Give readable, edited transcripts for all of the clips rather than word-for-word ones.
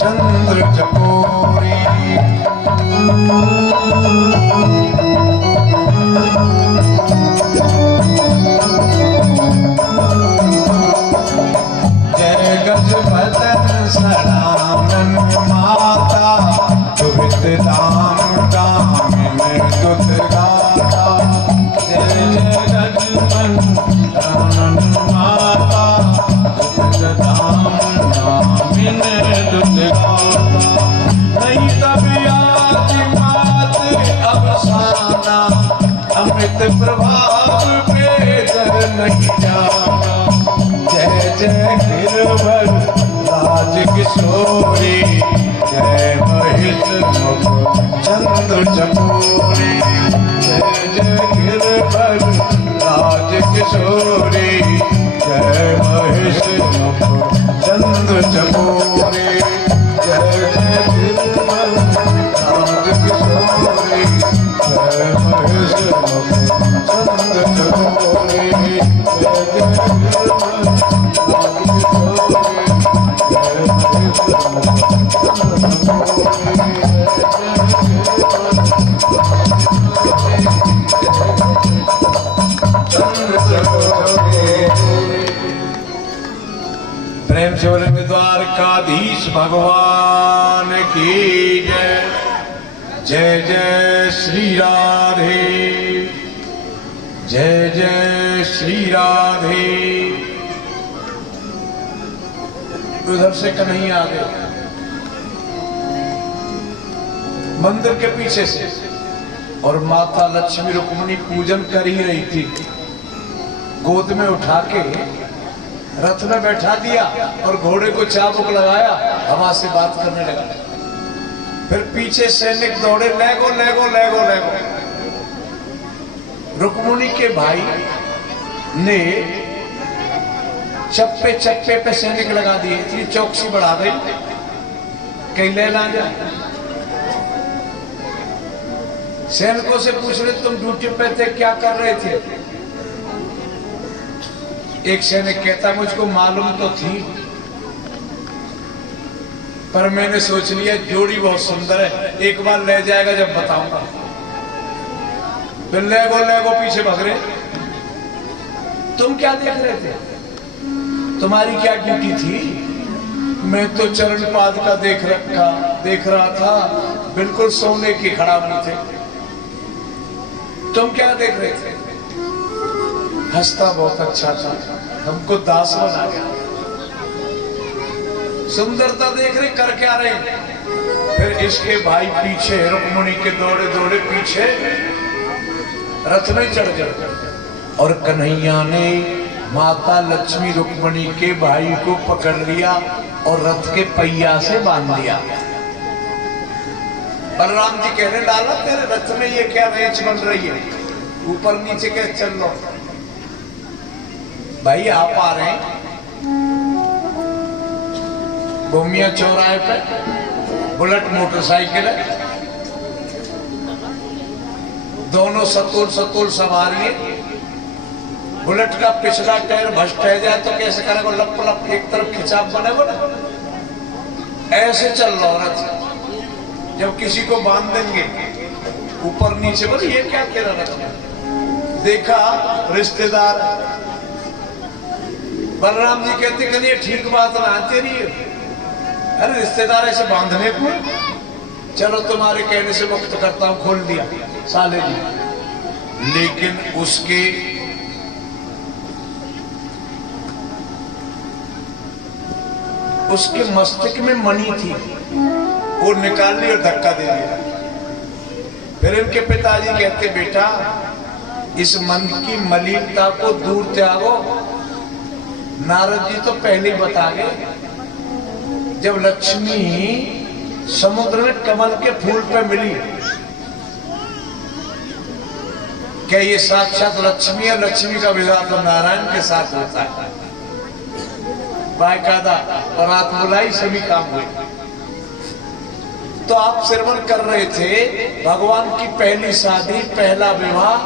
चंद्र चकोरी। जय गजपतन सदानन माता, दुहित धाम दामिन दुत गाता। जय जय गजपतन सदानन माता, दुहित धाम दामिन दुत गाता। नहीं तबियत मात अवसाना, अमृत प्रभाव बेदर नहीं जाना। जय जय गिरवर राज किशोरी, जय महिष मुख चंद्र चकोरी। जय जय गिरवर राज किशोरी, जय महिष मुख चंद्र चकोरी। जय जय गिरवर राज किशोरी, जय महिष मुख चंद्र चकोरी। जय जय प्रेम से बोलेंगे द्वारकाधीश भगवान की जय। जय जय श्री राधे, जय जय श्री राधे। उधर से कन्हैया आ गए मंदिर के पीछे से, और माता लक्ष्मी रुक्मिणी पूजन कर ही रही थी। गोद में उठा के रथ में बैठा दिया और घोड़े को चाबुक लगाया, हवा से बात करने लगा। फिर पीछे सैनिक दौड़े, लेगो लेगो लेगो लेगो। रुक्मिणी के भाई ने चप्पे चप्पे पे सैनिक लगा दिए, इतनी चौकसी बढ़ा गई कहीं ले ना जाए। सैनिकों से पूछ रहे तुम ड्यूटी पे थे, क्या कर रहे थे? एक सैनिक कहता मुझको मालूम तो थी, पर मैंने सोच लिया जोड़ी बहुत सुंदर है, एक बार ले जाएगा जब बताऊंगा। फिर लेगो लेगो पीछे भग रहे। तुम क्या देख रहे थे? तुम्हारी क्या ड्यूटी थी? मैं तो चरण पाद का देख रहा था, बिल्कुल सोने की खड़ा हुए थे। तुम क्या देख रहे थे? हंसता बहुत अच्छा था, हमको दास बना गया। सुंदरता देख रहे, कर क्या रहे? फिर इसके भाई पीछे रुक्मिणी के दौड़े दौड़े पीछे रथ में चढ़ गए, और कन्हैया ने माता लक्ष्मी रुक्मिणी के भाई को पकड़ लिया और रथ के पहिया से बांध लिया। बलराम जी कहने लाला तेरे रथ में ये क्या रेंच बन रही है, ऊपर नीचे कैसे चल लो? भाई आप आ रहे हैं गोमिया चौराहे पे, बुलेट मोटरसाइकिल है, दोनों सतुल सवारी है। बुलेट का पिछला टायर भस्ट रह जाए तो कैसे करेगा? लप लप एक तरफ खिंचाव बनेगा ना, ऐसे चल रहा रथ। जब किसी को बांध देंगे ऊपर नीचे, बोले ये क्या तेरा रथ? देखा रिश्तेदार, बलराम जी कहते ये ठीक बात ना तेरी, अरे रिश्तेदार ऐसे बांधने को? चलो तुम्हारे कहने से मुक्त करता हूं, खोल दिया साले जी। लेकिन उसके मस्तक में मणि थी, वो निकाल ली और धक्का दे दिया। फिर इनके पिताजी कहते बेटा इस मन की मलिनता को दूर त्यागो। नारद जी तो पहले ही बता गए, जब लक्ष्मी समुद्र में कमल के फूल पे मिली, क्या ये साक्षात लक्ष्मी है? लक्ष्मी का विवाह तो नारायण के साथ होता है, बाकायदा बारात बुलाई, सभी काम हुए। तो आप श्रवण कर रहे थे भगवान की पहली शादी, पहला विवाह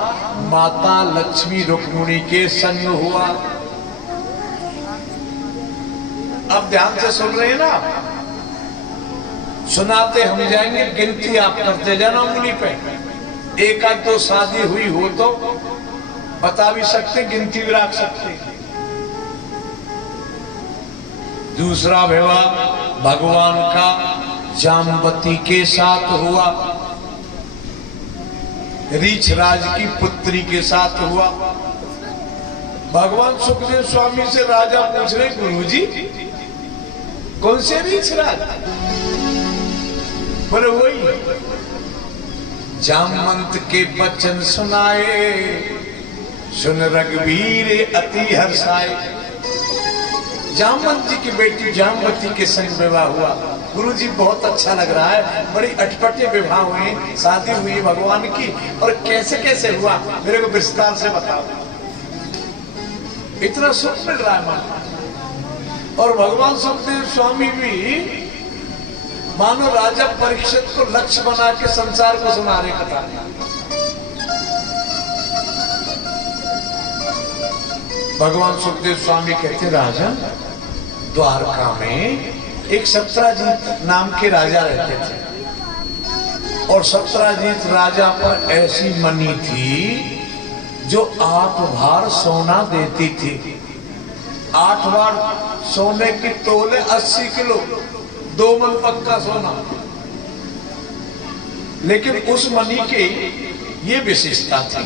माता लक्ष्मी रुक्मिणी के संग हुआ। अब ध्यान से सुन रहे हैं ना, सुनाते हम जाएंगे, गिनती आप करते जाना उंगली पे। एक आध दो शादी हुई हो तो बता भी सकते, गिनती भी रख सकते। दूसरा विवाह भगवान का जामवती के साथ हुआ, रीछ राज की पुत्री के साथ हुआ। भगवान सुखदेव स्वामी से राजा पूछ रहे, गुरुजी कौन से रीछ राज? बोले वही। जामवंत के वचन सुनाए, सुन रघुवीर अति हर्षाए। जामवंत जी की बेटी जामवती के संग विवाह हुआ। गुरुजी बहुत अच्छा लग रहा है, बड़ी अटपटे विवाह हुए, शादी हुई भगवान की, और कैसे कैसे हुआ मेरे को विस्तार से बताओ। इतना सुख मिल रहा है मन। और भगवान सुखदेव स्वामी भी मानो राजा परीक्षित को लक्ष्य बना के संसार को सुना रहे कथा। भगवान सुखदेव स्वामी कहते, राजा द्वारका में एक सत्राजीत नाम के राजा रहते थे, और सत्राजीत राजा पर ऐसी मणि थी जो 8 भार सोना देती थी। 8 बार सोने की तोले 80 किलो, 2 मन पक्का सोना। लेकिन उस मणि की ये विशेषता थी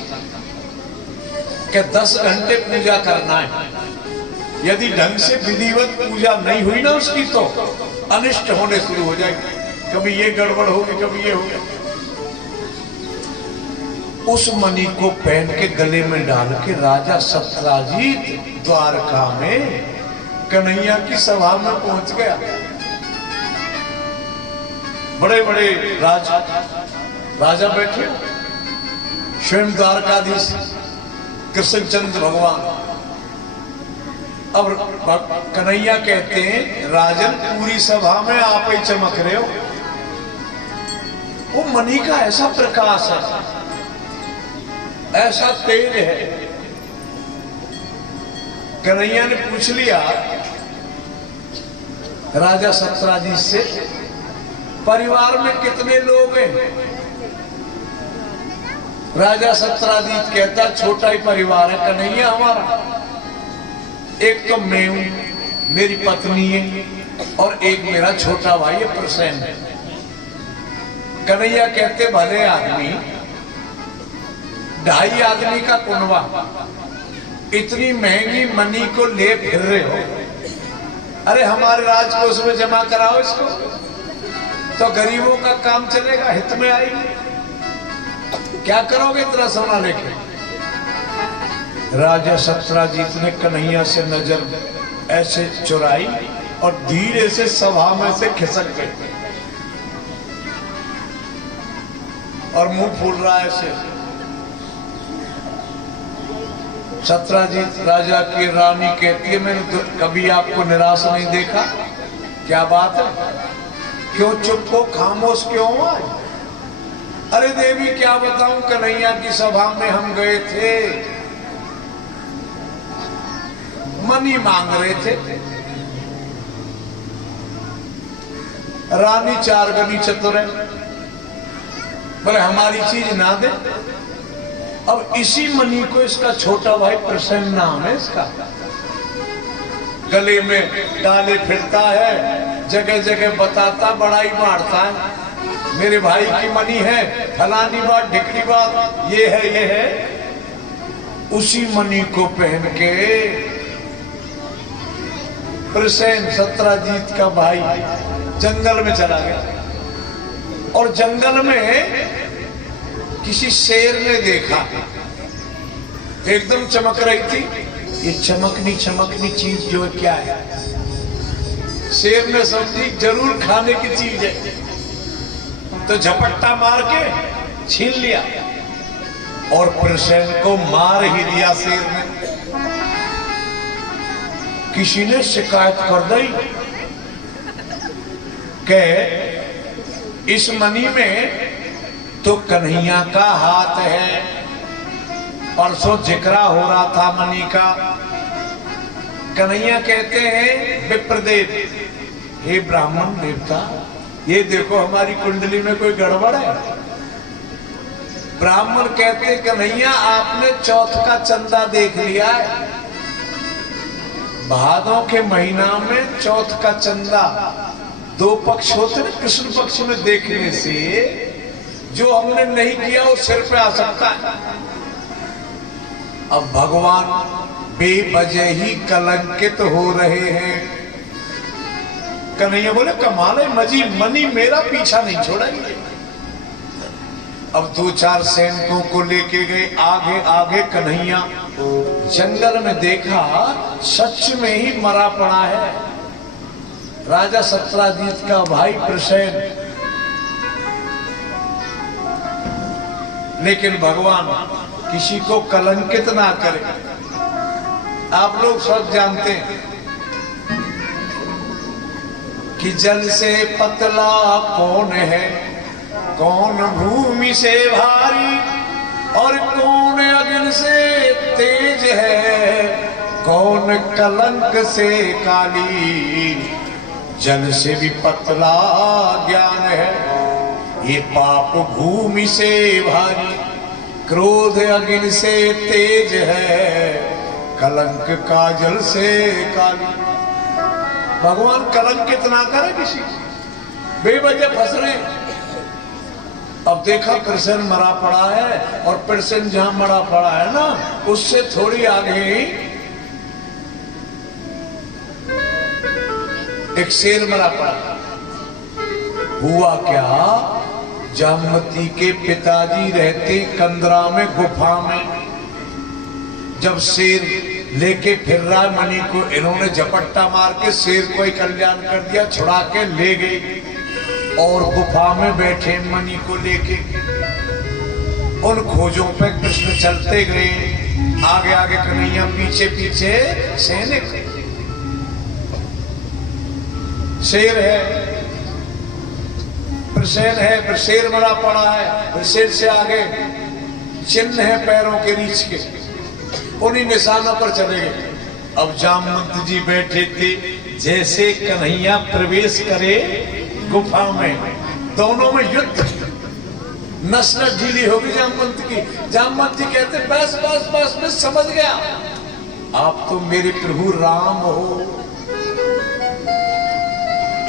कि 10 घंटे पूजा करना है। यदि ढंग से विधिवत पूजा नहीं हुई ना उसकी तो अनिष्ट होने शुरू हो जाएगी, कभी ये गड़बड़ होगी, कभी ये होगा। उस मणि को पहन के गले में डाल के राजा सत्राजीत द्वारका में कन्हैया की सभा में पहुंच गया। बड़े बड़े राजा बैठे, स्वयं द्वारकाधीश कृष्णचंद्र भगवान। अब कन्हैया कहते हैं, राजन पूरी सभा में आप ही चमक रहे हो। वो मणि का ऐसा प्रकाश है, ऐसा तेज है। कन्हैया ने पूछ लिया राजा सत्राजीत से, परिवार में कितने लोग हैं? राजा सत्राजीत कहता, छोटा ही परिवार है कन्हैया हमारा। एक तो मैं हूं, मेरी पत्नी है, और एक मेरा छोटा भाई है प्रसेन। कन्हैया कहते, भले आदमी 2.5 आदमी का कुनबा, इतनी महंगी मणि को ले फिर रहे हो। अरे हमारे राजकोष में जमा कराओ इसको, तो गरीबों का काम चलेगा, हित में आएगी। क्या करोगे इतना सोना लेके? राजा सत्राजीत ने कन्हैया से नजर ऐसे चुराई और धीरे से सभा में से खिसक गए, और मुंह फूल रहा है ऐसे। सत्राजीत राजा की रानी कहती है, मैंने कभी आपको निराश नहीं देखा। क्या बात है, क्यों चुप हो, खामोश क्यों हुआ? अरे देवी क्या बताऊं, कन्हैया की सभा में हम गए थे, मनी मांग रहे थे। रानी 4 गनी चतुर है, बोले हमारी चीज ना दे। अब इसी मणि को इसका छोटा भाई प्रसन्न नाम है इसका, गले में डाले फिरता है, जगह जगह बताता, बड़ाई मारता है, मेरे भाई की मणि है, फलानी बात ढिकनी बात, ये है ये है। उसी मणि को पहन के प्रसेन सत्राजीत का भाई जंगल में चला गया, और जंगल में किसी शेर ने देखा, एकदम चमक रही थी। ये चमकनी चीज जो है क्या है? शेर ने समझी जरूर खाने की चीज है, तो झपट्टा मार के छीन लिया, और प्रसेन को मार ही दिया शेर ने। किसी ने शिकायत कर दी कि इस मणि में तो कन्हैया का हाथ है, परसों जिक्रा हो रहा था मणि का। कन्हैया कहते हैं, विप्रदेव हे ब्राह्मण देवता, ये देखो हमारी कुंडली में कोई गड़बड़ है। ब्राह्मण कहते कन्हैया आपने चौथ का चंदा देख लिया है। भादों के महीना में चौथ का चंदा, दो पक्ष होते हैं, कृष्ण पक्ष में देखने से जो हमने नहीं किया वो सिर पे आ सकता है। अब भगवान बेवजह ही कलंकित हो रहे हैं। कन्हैया बोले कमाल है, मजी मनी मेरा पीछा नहीं छोड़ेंगे। अब दो चार सैनिकों को लेके गए आगे आगे। कन्हैया जंगल में देखा सच में ही मरा पड़ा है राजा सत्राजीत का भाई प्रसेन। लेकिन भगवान किसी को कलंकित ना करे। आप लोग सब जानते हैं कि जल से पतला कौन है, कौन भूमि से भारी, और कौन अग्नि से तेज है, कौन कलंक से काली। जल से भी पतला ज्ञान है, ये पाप भूमि से भारी, क्रोध अग्नि से तेज है, कलंक काजल से काली। भगवान कलंकित ना करे किसी, बेवजह फंस रहे। अब देखा कृष्ण मरा पड़ा है, और कृष्ण जहां मरा पड़ा है ना उससे थोड़ी आगे एक शेर मरा पड़ा। हुआ क्या, जामवती के पिताजी रहते कंदरा में गुफा में। जब शेर लेके फिर रहा मणि को, इन्होंने झपट्टा मार के शेर को ही कल्याण कर दिया, छुड़ा के ले गए। और गुफा में बैठे मणि को लेके उन खोजों पे कृष्ण चलते गए। आगे आगे कन्हैया, पीछे पीछे सैनिक। शेर है, प्रसेन है, शेर मरा पड़ा है। शेर से आगे चिन्ह है पैरों के रीछ के, उन्हीं निशानों पर चले गए। अब जामवंत जी बैठे थे। जैसे कन्हैया प्रवेश करे गुफा में, दोनों में युद्ध। नस नस ढीली होगी जामवंत की। जामवंत जी कहते बस बस बस मैं समझ गया, आप तो मेरे प्रभु राम हो।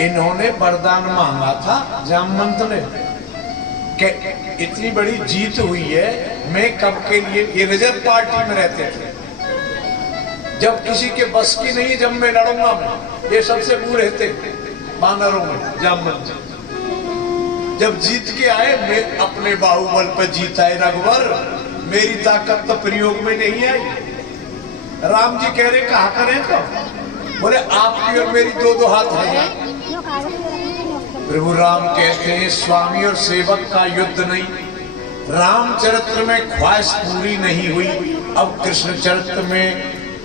इन्होंने वरदान मांगा था जामवंत ने कि इतनी बड़ी जीत हुई है, मैं कब के लिए। ये रिजर्व पार्टी में रहते थे। जब किसी के बस की नहीं, जब मैं लड़ूंगा मैं। ये सबसे बूढ़े थे बानरों में जामवंत। जब जीत के आए, मैं अपने बाहुबल पर जीता है रघुवर, मेरी ताकत तो प्रयोग में नहीं आई। राम जी कह रहे कहा करें तो, बोले आपकी और मेरी दो दो हाथ है। प्रभु राम कहते हैं स्वामी और सेवक का युद्ध नहीं। रामचरित्र में ख्वाहिश पूरी नहीं हुई, अब कृष्ण चरित्र में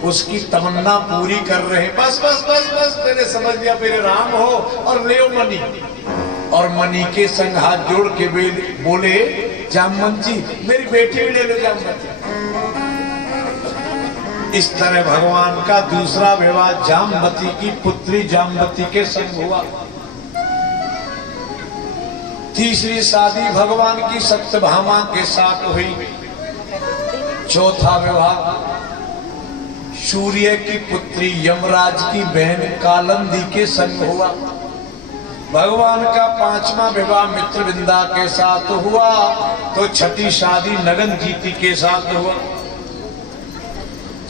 उसकी तमन्ना पूरी कर रहे हैं। बस बस बस बस मैंने समझ लिया, मेरे राम हो और ले मणि। और मणि के संग हाथ जोड़ के बोले जामवंत जी मेरी बेटी भी ले लो जामवंत। इस तरह भगवान का दूसरा विवाह जामवती की पुत्री जामवती के संग हुआ। तीसरी शादी भगवान की सत्यभामा के साथ हुई। चौथा विवाह सूर्य की पुत्री यमराज की बहन कालंदी के संग हुआ। भगवान का पांचवा विवाह मित्रविंदा के साथ हुआ। तो छठी शादी नगन जीती के साथ हुआ।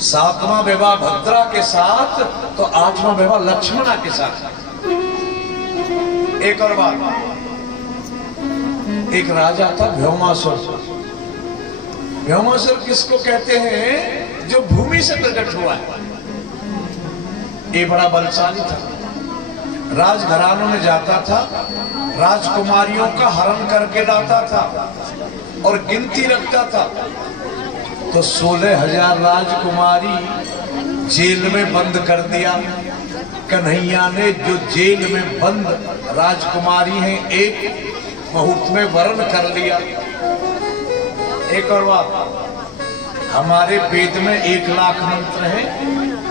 सातवां विवाह भद्रा के साथ, तो आठवां विवाह लक्ष्मणा के साथ। एक और बात, एक राजा था व्योमासुर। व्योमासुर किसको कहते हैं? जो भूमि से प्रकट हुआ है। ये बड़ा बलशाली था, राजघरानों में जाता था, राजकुमारियों का हरण करके लाता था और गिनती रखता था। तो 16,000 राजकुमारी जेल में बंद कर दिया। कन्हैया ने जो जेल में बंद राजकुमारी हैं, एक मुहूर्त में वर्ण कर लिया। एक और बात, हमारे वेद में 1,00,000 मंत्र हैं,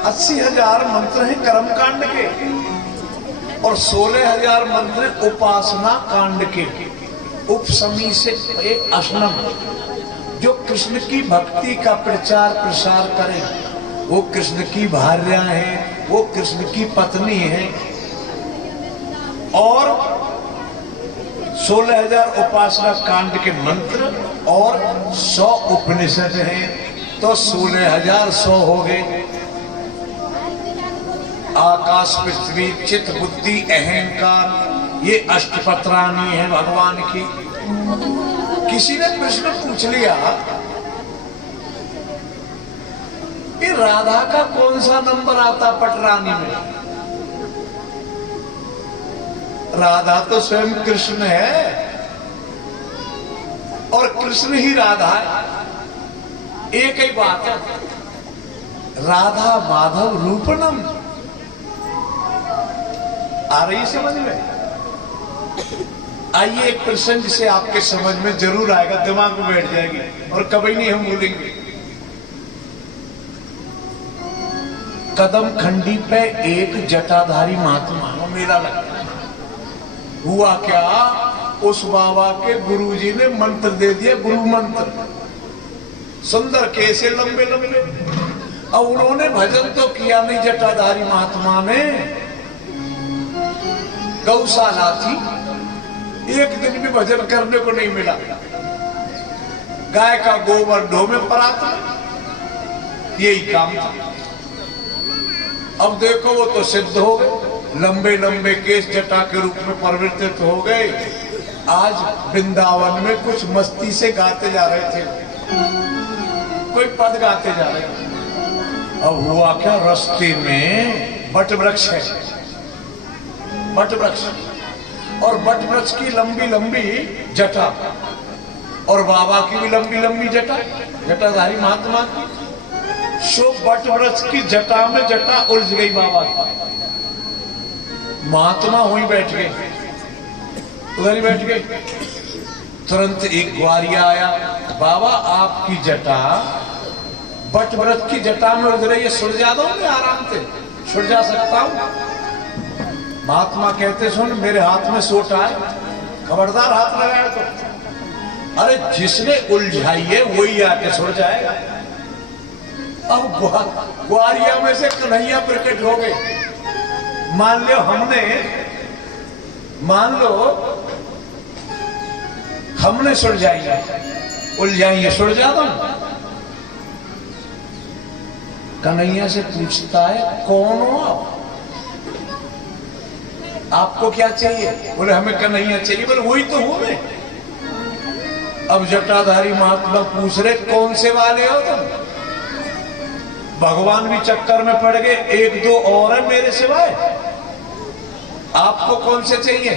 80,000 मंत्र हैं कर्मकांड के। और 16,000 मंत्र उपासना कांड के उपसमी से अशनम, जो कृष्ण की भक्ति का प्रचार प्रसार करे, वो कृष्ण की भार्या है, वो कृष्ण की पत्नी है। और 16,000 उपासना कांड के मंत्र और 100 उपनिषद हैं, तो 16,100 हो गए। आकाश पृथ्वी चित्त बुद्धि अहंकार, ये अष्टपत्राणी है भगवान की। किसी ने प्रश्न पूछ लिया कि राधा का कौन सा नंबर आता पटरानी में? राधा तो स्वयं कृष्ण है और कृष्ण ही राधा है। एक ही बात है, राधा माधव रूपनम। आ रही समझ में? आइए एक प्रश्न जिसे आपके समझ में जरूर आएगा, दिमाग में बैठ जाएगी और कभी नहीं हम भूलेंगे। कदम खंडी पे एक जटाधारी महात्मा मेला लगता है। हुआ क्या, उस बाबा के गुरुजी ने मंत्र दे दिया, गुरु मंत्र, सुंदर कैसे लंबे लंबे। अब उन्होंने भजन तो किया नहीं, जटाधारी महात्मा ने। गौशाला थी, एक दिन भी भजन करने को नहीं मिला। गाय का गोबर ढो में परात, यही काम था। अब देखो वो तो सिद्ध हो गए, लंबे लंबे केस जटा के रूप में परिवर्तित हो गए। आज वृंदावन में कुछ मस्ती से गाते जा रहे थे, कोई पद गाते जा रहे थे। अब हुआ क्या, रास्ते में बट वृक्ष है, बट वृक्ष, और बट वृक्ष की लंबी लंबी जटा, और बाबा की भी लंबी लंबी जटा, जटाधारी महात्मा की। सो बट वृक्ष की जटा में जटा उलझ गई बाबा की। महात्मा वहीं बैठ गए, उधर ही बैठ गए। तुरंत एक ग्वारिया आया, बाबा आपकी जटा बट वृक्ष की जटा में उलझ रही है, सुलझा दो मैं आराम से, सुलझा सकता हूं। महात्मा कहते, सुन मेरे हाथ में सोटा है, खबरदार हाथ लगाया तो। अरे जिसने उलझाई है वही आके सुलझाएगा। अब ग्वारिया में से कन्हैया प्रकट हो गए। मान लो हमने सुलझाई है, उलझाई है, सुलझा दो। कन्हैया से पूछता है, कौन हो आप? आपको क्या चाहिए? बोले हमें कन्हैया चाहिए। बोले वही तो हूं मैं। अब जटाधारी महात्मा पूछ रहे, कौन से वाले हो तुम? भगवान भी चक्कर में पड़ गए, एक दो और है मेरे सिवाय, आपको कौन से चाहिए?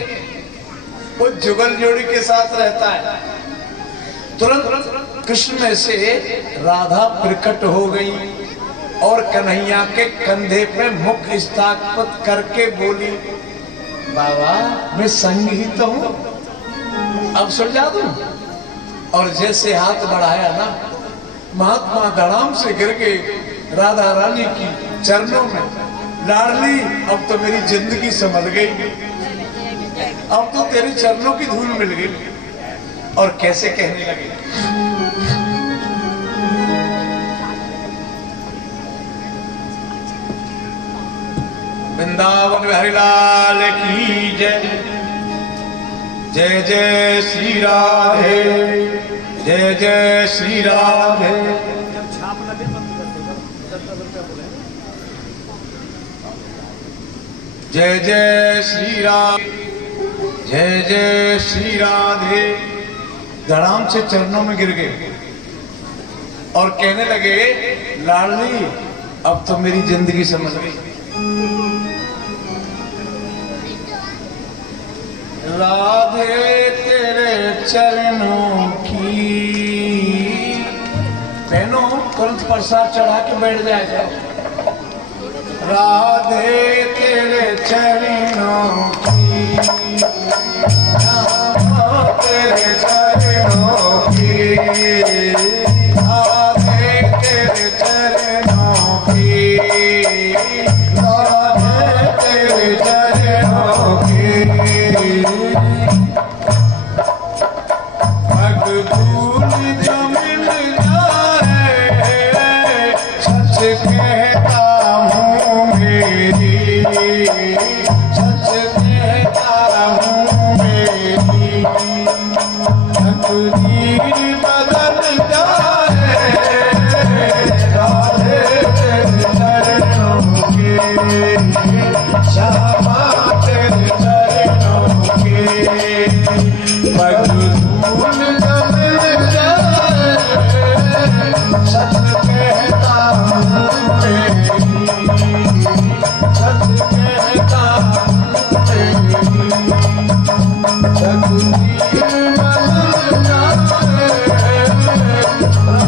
वो जुगल जोड़ी के साथ रहता है। तुरंत कृष्ण में से राधा प्रकट हो गई और कन्हैया के कंधे पे मुख स्थापित करके बोली, बाबा मैं संग ही तो हूं, अब सुलझा दूं। और जैसे हाथ बढ़ाया ना, महात्मा धड़ाम से गिर गए राधा रानी की चरणों में। लाडली अब तो मेरी जिंदगी संभल गई, अब तो तेरे चरणों की धूल मिल गई। और कैसे कहने लगे, वृंदावन हरिलाल की जय, जय जय श्री राधे, जय जय श्री राधे। जय जय श्री राधे, जय जय श्री राधे। धड़ाम से चरणों में गिर गए और कहने लगे, लाडली अब तो मेरी जिंदगी समझ गई। राधे तेरे चरणों की, बहनों तुरंत प्रसाद चढ़ा के बैठ जाएगा। राधे तेरे चरणों की, तेरे चरणों की, राधे तेरे चरणों की, राधे तेरे चरणों मकबूल जो मिल जाए सच कहता हूँ मेरी, सच कहता हूँ मेरी तकदीर बदल जाए राधे चरणों के श्यामा तेरे चरणों के मकबूल जो मिल जाए सच कहता हूँ मेरी, सच कहता हूँ मेरी तकदीर बदल जाए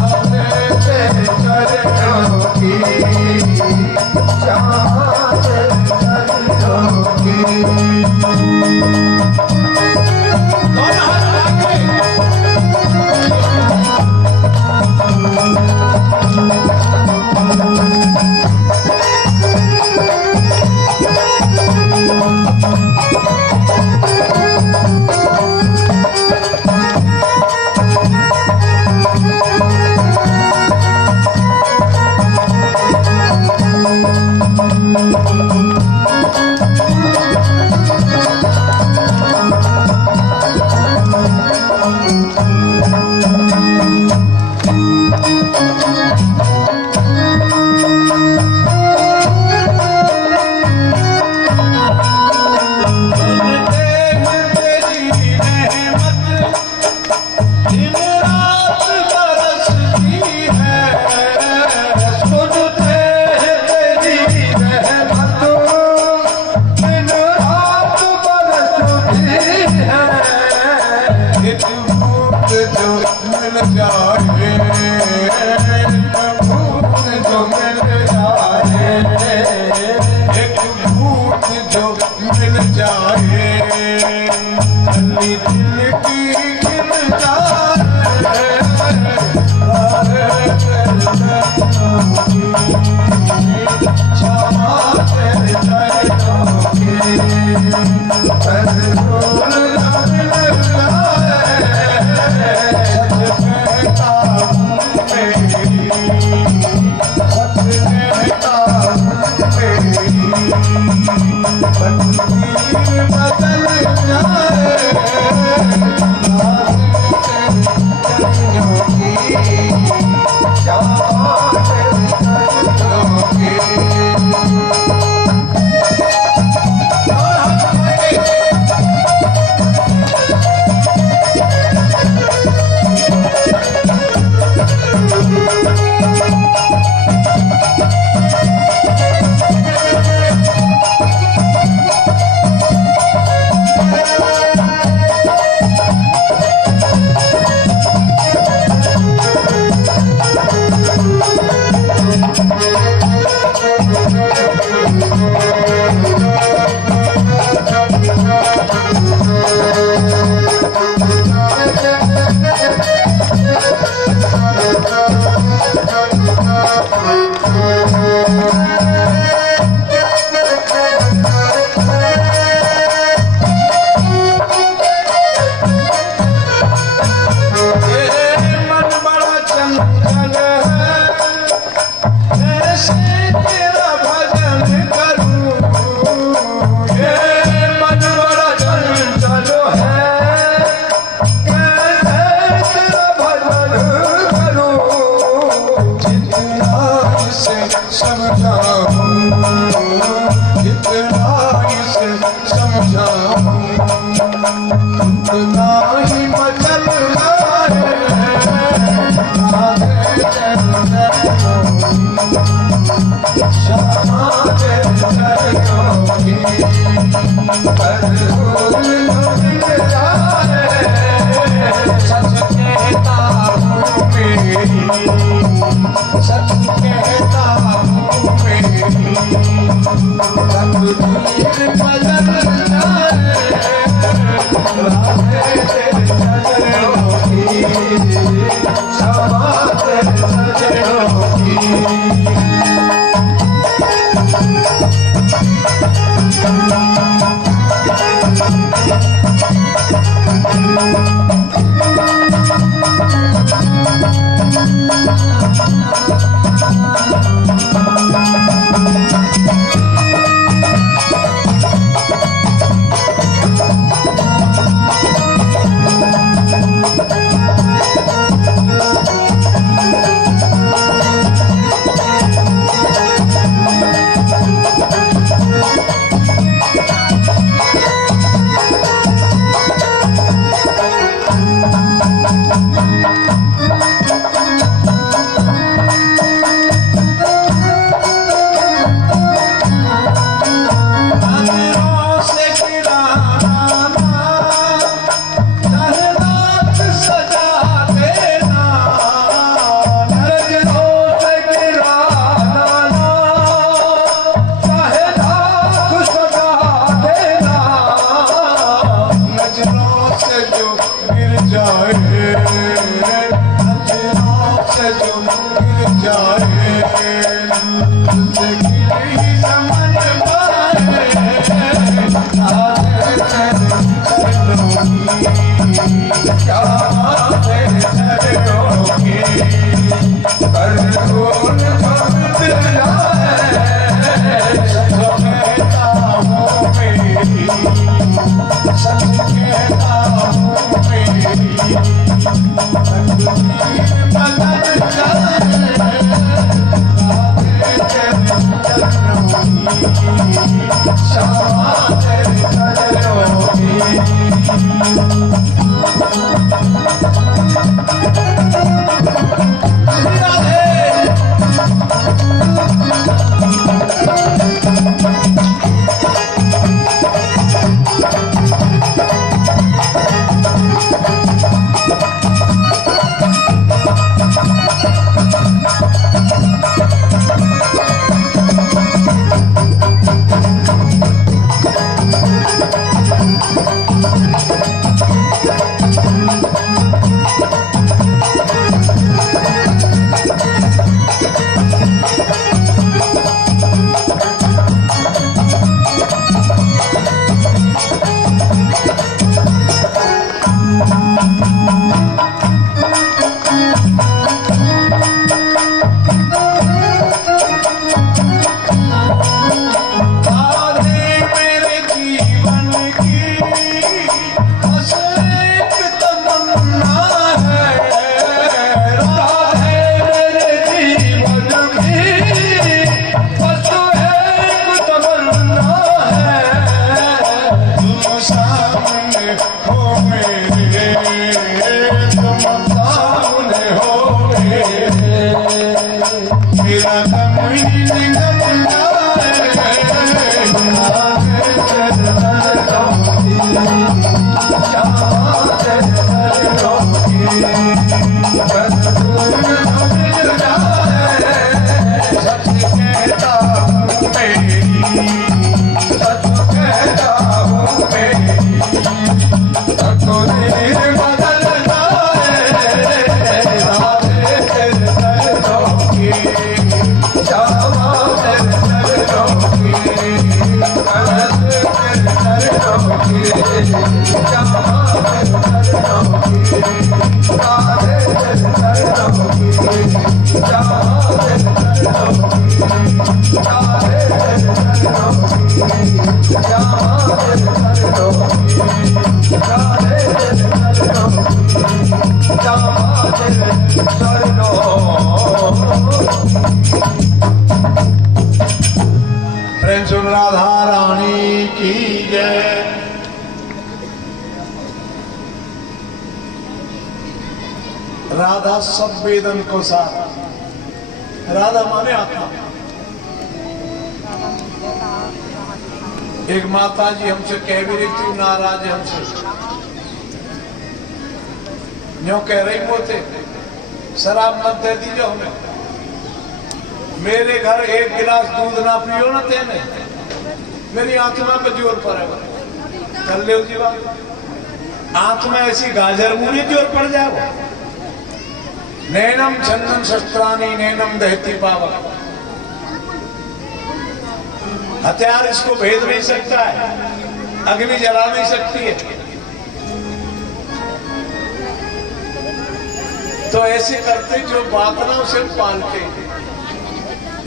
राधे तेरे चरणों की श्यामा तेरे चरणों की। Thank you. राधा सब वेदन को साथ, राधा माने आत्मा। एक माता जी हमसे कह भी रही थी, नाराज है हमसे, यूं कह रही होते शराब मत दे दीजिए हमें, मेरे घर एक गिलास दूध ना पियो ना तेने, मेरी आत्मा पे जोर पड़ेगा। कर ले जी बात, आत्मा ऐसी गाजर मुझे जोर पड़ जाएगा। नैनम छन्नम शस्त्राणी नैनम दहती पावक, हथियार इसको भेद नहीं सकता है, अग्नि जला नहीं सकती है। तो ऐसे करते जो बात ना उसे पालते,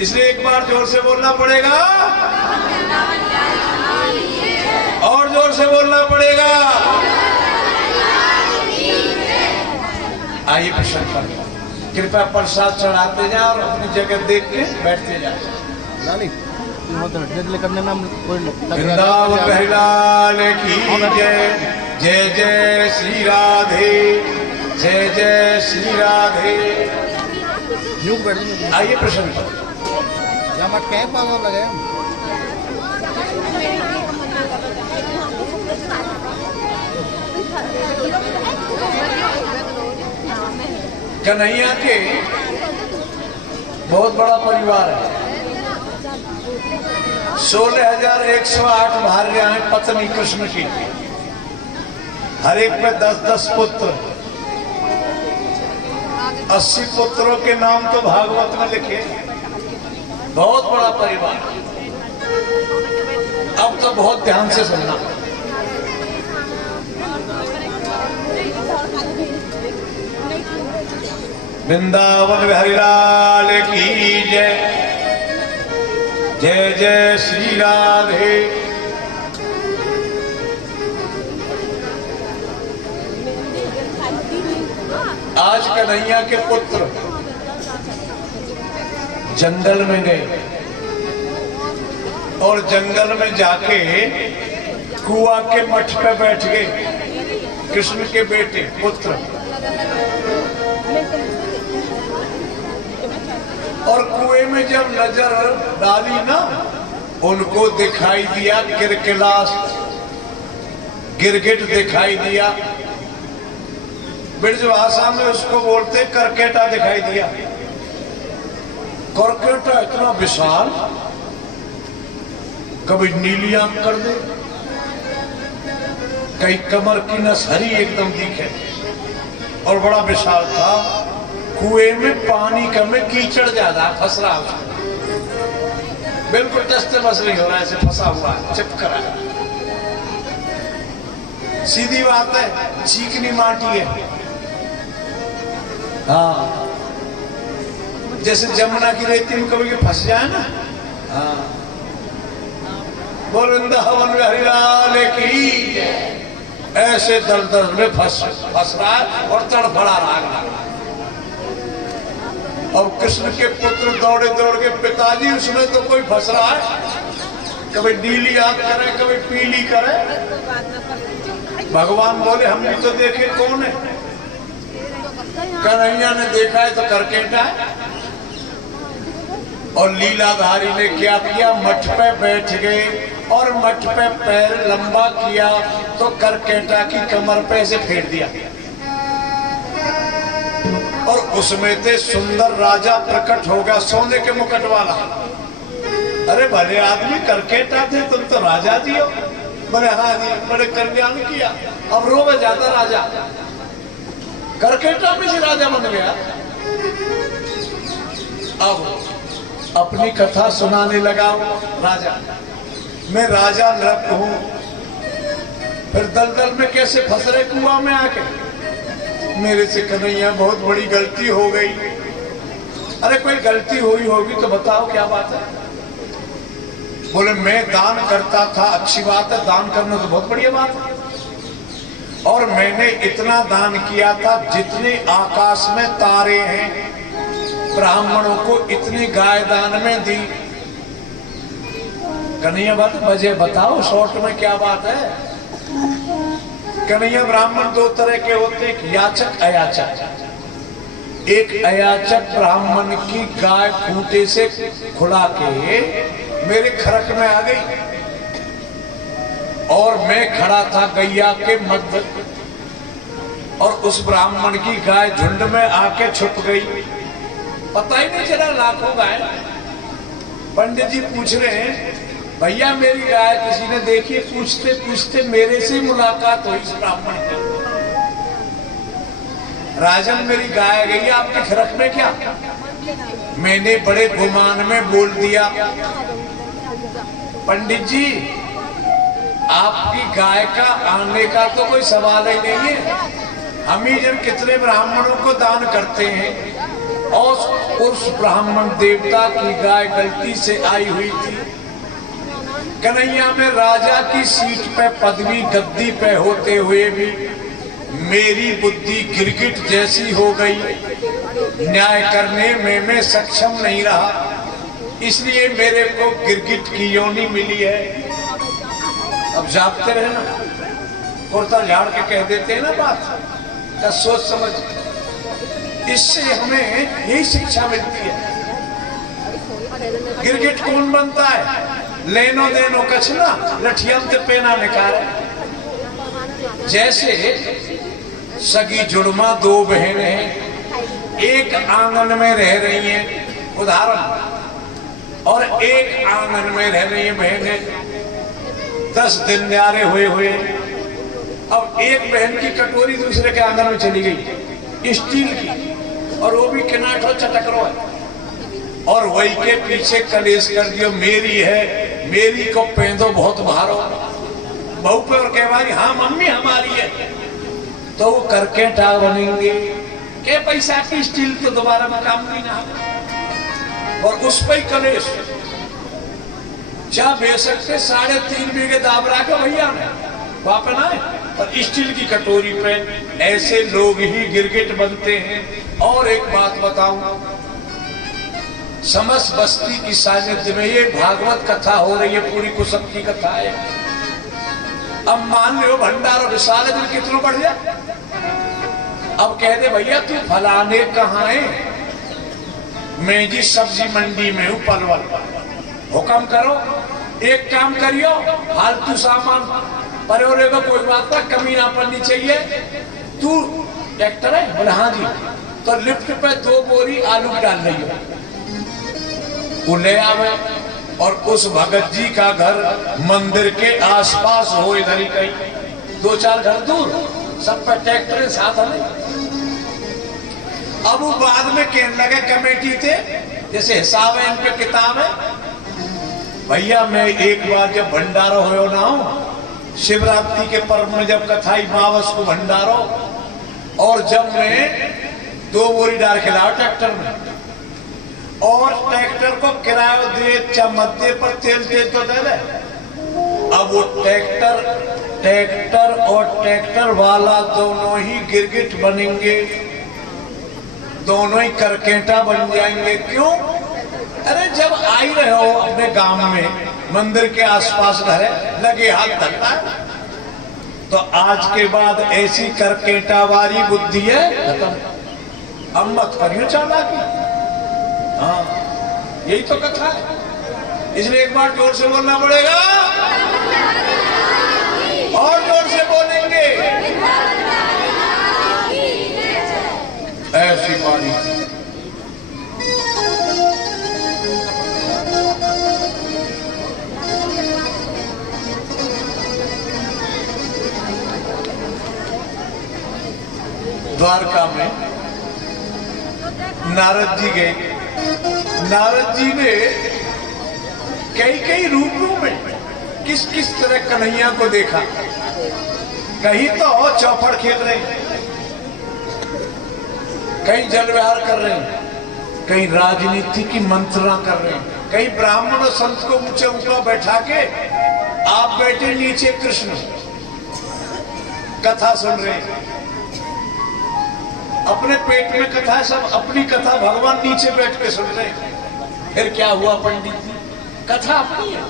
इसलिए एक बार जोर से बोलना पड़ेगा और जोर से बोलना पड़ेगा। आइए प्रश्न पर कृपया प्रसाद चढ़ाते जाए और अपनी जगह देख के बैठते जाए। वृंदावन बिहारी लाल की जय, जय जय श्री राधे, जय जय श्री राधे। आइए प्रश्न पर लगे कन्हैया के बहुत बड़ा परिवार है। 16,108 भार्या हैं पत्नी कृष्ण की, हर एक में 10-10 पुत्र, 80 पुत्रों के नाम तो भागवत में लिखे। बहुत बड़ा परिवार। अब तो बहुत ध्यान से सुनना। वृंदावन बिहारी लाल की जय, जय जय श्री राधे। आज कन्हैया के पुत्र जंगल में गए और जंगल में जाके कुआ के मठ पे बैठ गए। कृष्ण के बेटे पुत्र और कुएं में जब नजर डाली ना, उनको दिखाई दिया गिरगिलास, गिरगिट दिखाई दिया। ब्रज भाषा में उसको बोलते करकेटा दिखाई दिया। करकेटा इतना विशाल, कभी नीली आंख कर दे, कई कमर की नस हरी एकदम दिखे, और बड़ा विशाल था। कुएं में पानी कम में कीचड़ ज्यादा, फंस रहा उसको, बिल्कुल दस्ते बस नहीं हो रहा, ऐसे फंसा हुआ है, चिपक रहा है। सीधी बात है, चिकनी माटी है। हाँ, जैसे जमुना की रेती में कभी फंस जाए ना। हाँ, बोल वृंदावन बिहारी लाल की, ऐसे दलदल में फंस रहा है और तड़फड़ा रहा है। अब कृष्ण के पुत्र दौड़े दौड़ के, पिताजी उसमें तो कोई फंस रहा है, कभी नीली आंख करे, कभी पीली करे। भगवान बोले हम भी तो देखे कौन है। कन्हैया ने देखा है तो करकेटा है। और लीलाधारी ने क्या किया, मठ पे बैठ गए और मठ पे पैर लंबा किया तो करकेटा की कमर पे से फेर दिया, और उसमें थे सुंदर राजा प्रकट हो गया, सोने के मुकुट वाला। अरे भले आदमी, करकेटा थे, तुम तो राजा जी हो। बोले हाँ जी, बड़े कल्याण किया। अब रोवे जाता राजा, करकेटा में से राजा बन गया। अब अपनी कथा सुनाने लगा राजा, मैं राजा नृप हूं, फिर दलदल में कैसे फंस रहे कुआं में आके। मेरे से कन्हैया बहुत बड़ी गलती हो गई। अरे कोई गलती हुई होगी तो बताओ क्या बात है। बोले मैं दान करता था, अच्छी बात है, दान करना तो बहुत बढ़िया बात है, और मैंने इतना दान किया था जितने आकाश में तारे हैं, ब्राह्मणों को इतनी गाय दान में दी। कन्हैया बात बजे बताओ शॉर्ट में क्या बात है। कन्हैया ब्राह्मण दो तरह के होते, एक याचक अयाचक। एक अयाचक ब्राह्मण की गाय खूंटे से खुला के मेरे खरक में आ गई और मैं खड़ा था गैया के मध्य, और उस ब्राह्मण की गाय झुंड में आके छुप गई, पता ही नहीं चला लाखों गाय। पंडित जी पूछ रहे हैं भैया मेरी गाय किसी ने देखी? पूछते पूछते मेरे से मुलाकात हुई इस ब्राह्मण की। राजन मेरी गाय गई, आपके खरक में क्या? मैंने बड़े गुमान में बोल दिया, पंडित जी आपकी गाय का आने का तो कोई सवाल ही नहीं है, हम ही जब कितने ब्राह्मणों को दान करते हैं, और उस ब्राह्मण देवता की गाय गलती से आई हुई थी। कन्हैया में राजा की सीट पे पदवी गद्दी पे होते हुए भी मेरी बुद्धि गिरगिट जैसी हो गई, न्याय करने में मैं सक्षम नहीं रहा, इसलिए मेरे को गिरगिट की योनि मिली है। अब जागते रहे ना, कुर्ता झाड़ के कह देते हैं ना बात, क्या सोच समझ, इससे हमें यही शिक्षा मिलती है। गिरगिट कौन बनता है? लेनो देनो कछना लठियंत पेना निकाले। जैसे सगी जुड़मा दो बहनें हैं, एक आंगन में रह रही हैं, उदाहरण, और एक आंगन में रह रही हैं बहनें, 10 दिन न्यारे हुए। अब एक बहन की कटोरी दूसरे के आंगन में चली गई, स्टील की, और वो भी किनाठो चटकरो है, और वही के पीछे कलेश कर दियो, मेरी है, मेरी को पेंदो बहुत भारो बहू पे, और कहवारी हाँ मम्मी हमारी है, तो वो करके टाग बनेंगे के पैसा की स्टील तो दोबारा में काम नहीं ना, और उस पर कलेश। चाह बेशक से 3.5 बीघे दाबरा के भैया ने वापस आए, और स्टील की कटोरी पे। ऐसे लोग ही गिरगिट बनते हैं। और एक बात बताऊं, समस्त बस्ती की सानिध्य में ये भागवत कथा हो रही है, पूरी कुसुम की कथा है। अब मान लो भंडारा विशाल दिन कितना बढ़ जाए, अब कह दे भैया तू फलाने कहाँ है? मैं जी सब्जी मंडी में हूँ पलवल, हुक्म करो, एक काम करियो, फालतू सामान परोरे को कोई बात ना, कमी ना पड़नी चाहिए। तू ट्रैक्टर है? बोले हाँ जी। तो लिफ्ट पे 2 बोरी आलू डाल रही हो, वो ले आवे, और उस भगत जी का घर मंदिर के आसपास हो, इधर ही कहीं 2-4 घर दूर, सब पे ट्रैक्टर साथ हमें। अब वो बाद में कहने लगे कमेटी थे, जैसे हिसाब है इन पे किताब है, भैया मैं एक बार जब भंडारा हो ना हूं, शिवरात्रि के पर्व में जब कथाई मावस को भंडारो, और जब मैं 2 बोरी डाल के लाओ ट्रैक्टर में, और ट्रैक्टर को किराया दे, चमत्ते पर तेल दे तो दे दे। अब वो ट्रैक्टर और ट्रैक्टर वाला दोनों ही गिरगिट बनेंगे, दोनों ही करकेटा बन जाएंगे। क्यों? अरे जब आई रहे हो अपने गांव में, मंदिर के आसपास घर है, लगे हाथ धरना है, तो आज के बाद ऐसी करकेटा वाली बुद्धि है खत्म। अब मत करियो चालाकी। हाँ, यही तो कथा है। इसलिए एक बार जोर से बोलना पड़ेगा, और जोर से बोलेंगे, ऐसी बारी। द्वारका में नारद जी गए। नारद जी ने कई रूपों में किस किस तरह कन्हैया को देखा। कहीं तो चौपड़ खेल रहे हैं, कहीं जल विहार कर रहे हैं, कहीं राजनीति की मंत्रणा कर रहे हैं, कहीं ब्राह्मण और संत को ऊंचे ऊपर बैठा के आप बैठे नीचे कृष्ण कथा सुन रहे हैं। अपने पेट में कथा है, सब अपनी कथा भगवान नीचे बैठ के सुन रहे हैं। फिर क्या हुआ पंडित जी? कथा अपनी है।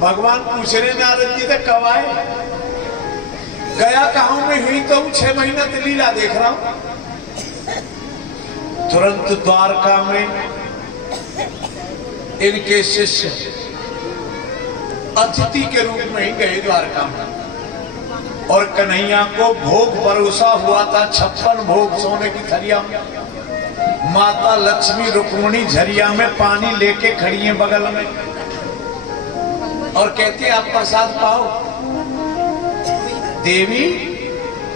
भगवान पूछ रहे नारद जी से कब आए? गया कहां में हुई तो 6 महीना से लीला देख रहा हूं। तुरंत द्वारका में इनके शिष्य अतिथि के रूप में ही गए द्वारका में, और कन्हैया को भोग परोसा हुआ था, 56 भोग सोने की थरिया में। माता लक्ष्मी रुक्मिणी झरिया में पानी लेके खड़ी है बगल में, और कहती है आप प्रसाद पाओ। देवी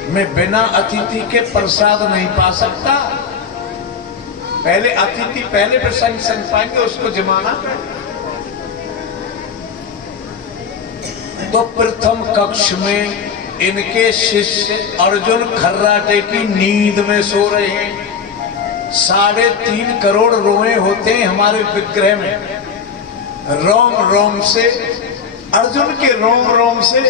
मैं बिना अतिथि के प्रसाद नहीं पा सकता, पहले अतिथि पहले प्रसंग संग पाएंगे, उसको जमाना। तो प्रथम कक्ष में इनके शिष्य अर्जुन खर्राटे की नींद में सो रहे हैं। 3.5 करोड़ रोए होते हैं हमारे विग्रह में। रोम रोम से, अर्जुन के रोम रोम से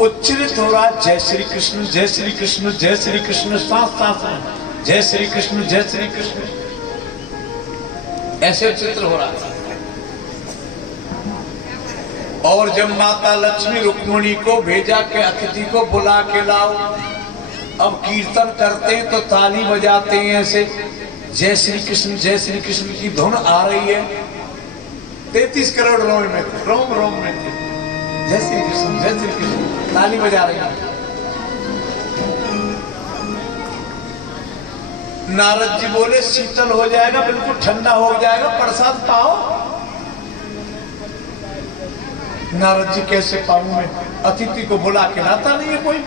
उच्चरित हो रहा जय श्री कृष्ण, जय श्री कृष्ण, जय श्री कृष्ण, सांस सांस में जय श्री कृष्ण, जय श्री कृष्ण, ऐसे उच्चरित हो रहा था। और जब माता लक्ष्मी रुक्मिणी को भेजा कि अतिथि को बुला के लाओ, अब कीर्तन करते हैं तो ताली बजाते हैं ऐसे, जय श्री कृष्ण, जय श्री कृष्ण की धुन आ रही है। 33 करोड़ रोम में थे, रोम रोम में थे, जय श्री कृष्ण, जय श्री कृष्ण, ताली बजा रही है। नारद जी बोले शीतल हो जाएगा, बिल्कुल ठंडा हो जाएगा, प्रसाद पाओ। नारद जी कैसे पाऊं मैं, अतिथि को बुला के लाता नहीं है कोई।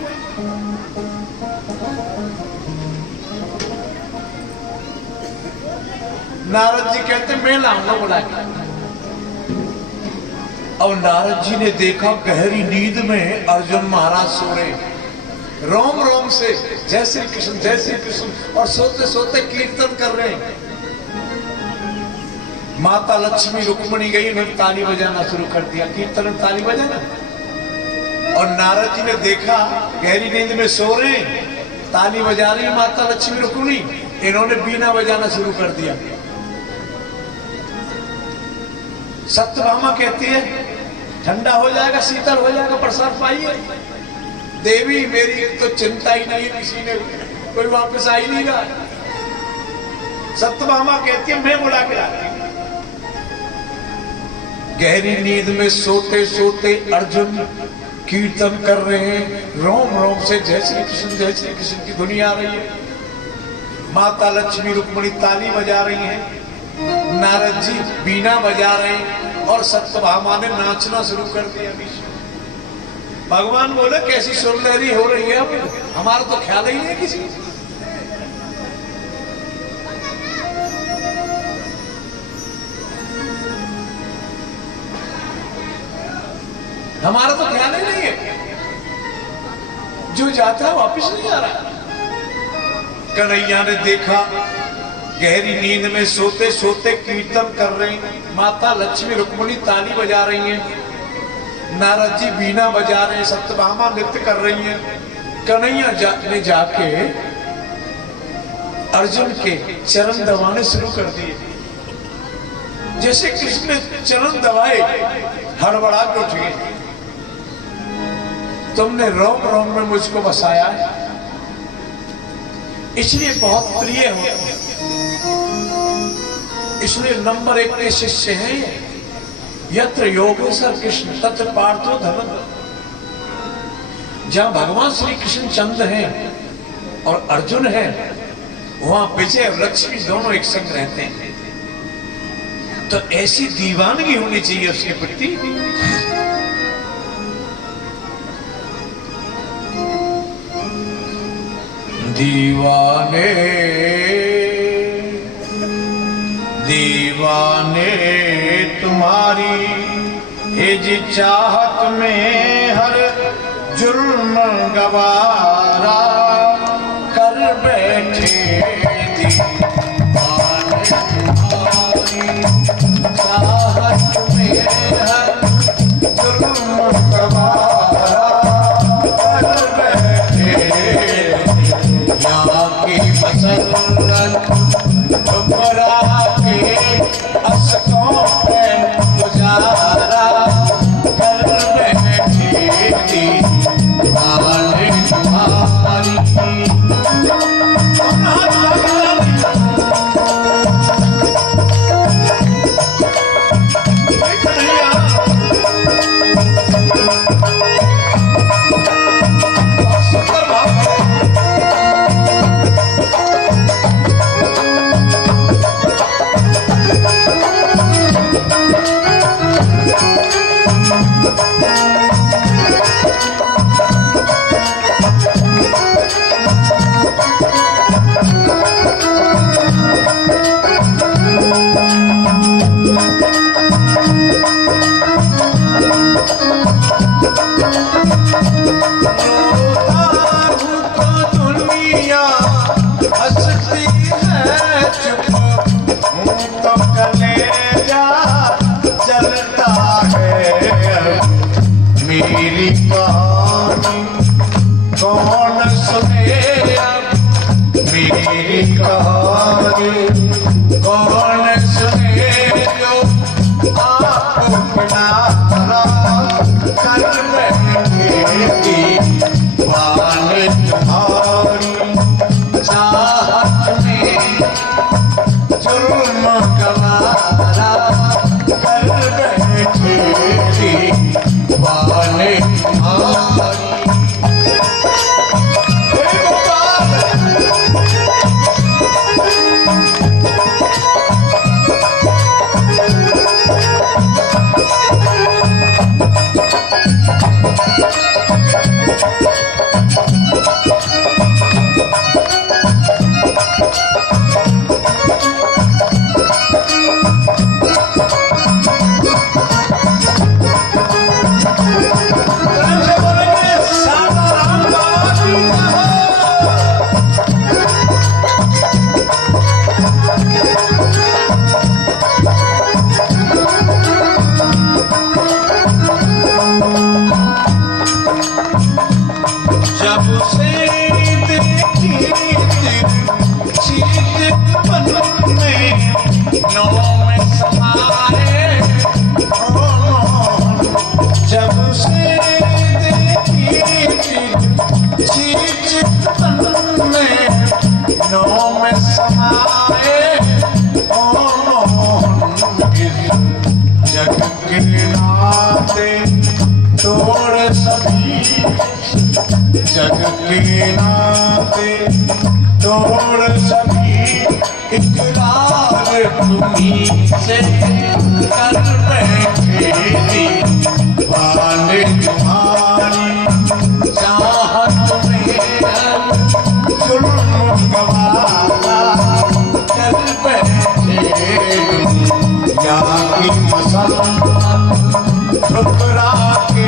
नारद जी कहते मैं लाऊंगा बुला के। और नारद जी ने देखा गहरी नींद में अर्जुन महाराज सो रहे, रोम रोम से जय श्री कृष्ण, जय श्री कृष्ण, और सोते सोते कीर्तन कर रहे हैं। माता लक्ष्मी रुक्मिणी गई, उन्होंने ताली बजाना शुरू कर दिया, कीर्तन में ताली बजाना। और नारद जी ने देखा गहरी नींद में सो रहे हैं, ताली बजा रही माता लक्ष्मी रुक्मिणी, इन्होंने बीना बजाना शुरू कर दिया। सत्यभामा कहती है ठंडा हो जाएगा, शीतल हो जाएगा, प्रसाद पाइए। देवी मेरी तो चिंता ही नहीं, किसी ने कोई वापस आई नहीं रहा। सत्यभामा कहती है मैं बुला के लाती हूं। गहरी नींद में सोते सोते अर्जुन कीर्तन कर रहे हैं, रोम रोम से जय श्री कृष्ण, जय श्री कृष्ण की धुनी आ रही है। माता लक्ष्मी रुक्मिणी ताली बजा रही हैं, नारद जी बीना बजा रहे हैं, और सत्यभामा ने नाचना शुरू कर दिया। भगवान बोले कैसी सुरलहरी हो रही है, अब हमारा तो ख्याल ही नहीं है किसी। हमारा तो ख्याल ही नहीं है, जो जाता है वापिस नहीं आ रहा। कन्हैया ने देखा गहरी नींद में सोते सोते कीर्तन कर रही, माता लक्ष्मी रुक्मिणी ताली बजा रही हैं, नारद जी बीना बजा रहे हैं, सत्यभामा नृत्य कर रही हैं। कन्हैया ने जाके अर्जुन के चरण दबाने शुरू कर दिए। जैसे कृष्ण ने चरण दबाए, हड़बड़ा के उठ गए, तुमने रोम रोम में मुझको बसाया है, इसलिए बहुत प्रिय हो, इसलिए नंबर 1 के शिष्य हैं। यत्र योगेश्वर कृष्ण तत्र पार्थो धर्म। जहां भगवान श्री कृष्ण चंद्र हैं और अर्जुन है, वहां विजय और लक्ष्मी दोनों एक संग रहते हैं। तो ऐसी दीवानगी होनी चाहिए उसके प्रति। दीवाने दीवाने तुम्हारी हिज चाहत में हर जुल्म गवारा कर बैठे। दीवाने तुम्हारी चाहत में हर जुल्म गवारा कर बैठे। यहाँ की मसल्लत ठुकरा के असकों पे गुजारा कर बैठी। दीवाने तुम्हारी वाले हमारी। जग के नाते तोड़ सभी इकरार तुम्हीं से कर बैठे वाले तुम्हारी चाहत में जुल्म गवारा कर बैठे दुनिया की मसल्लत ठुकरा के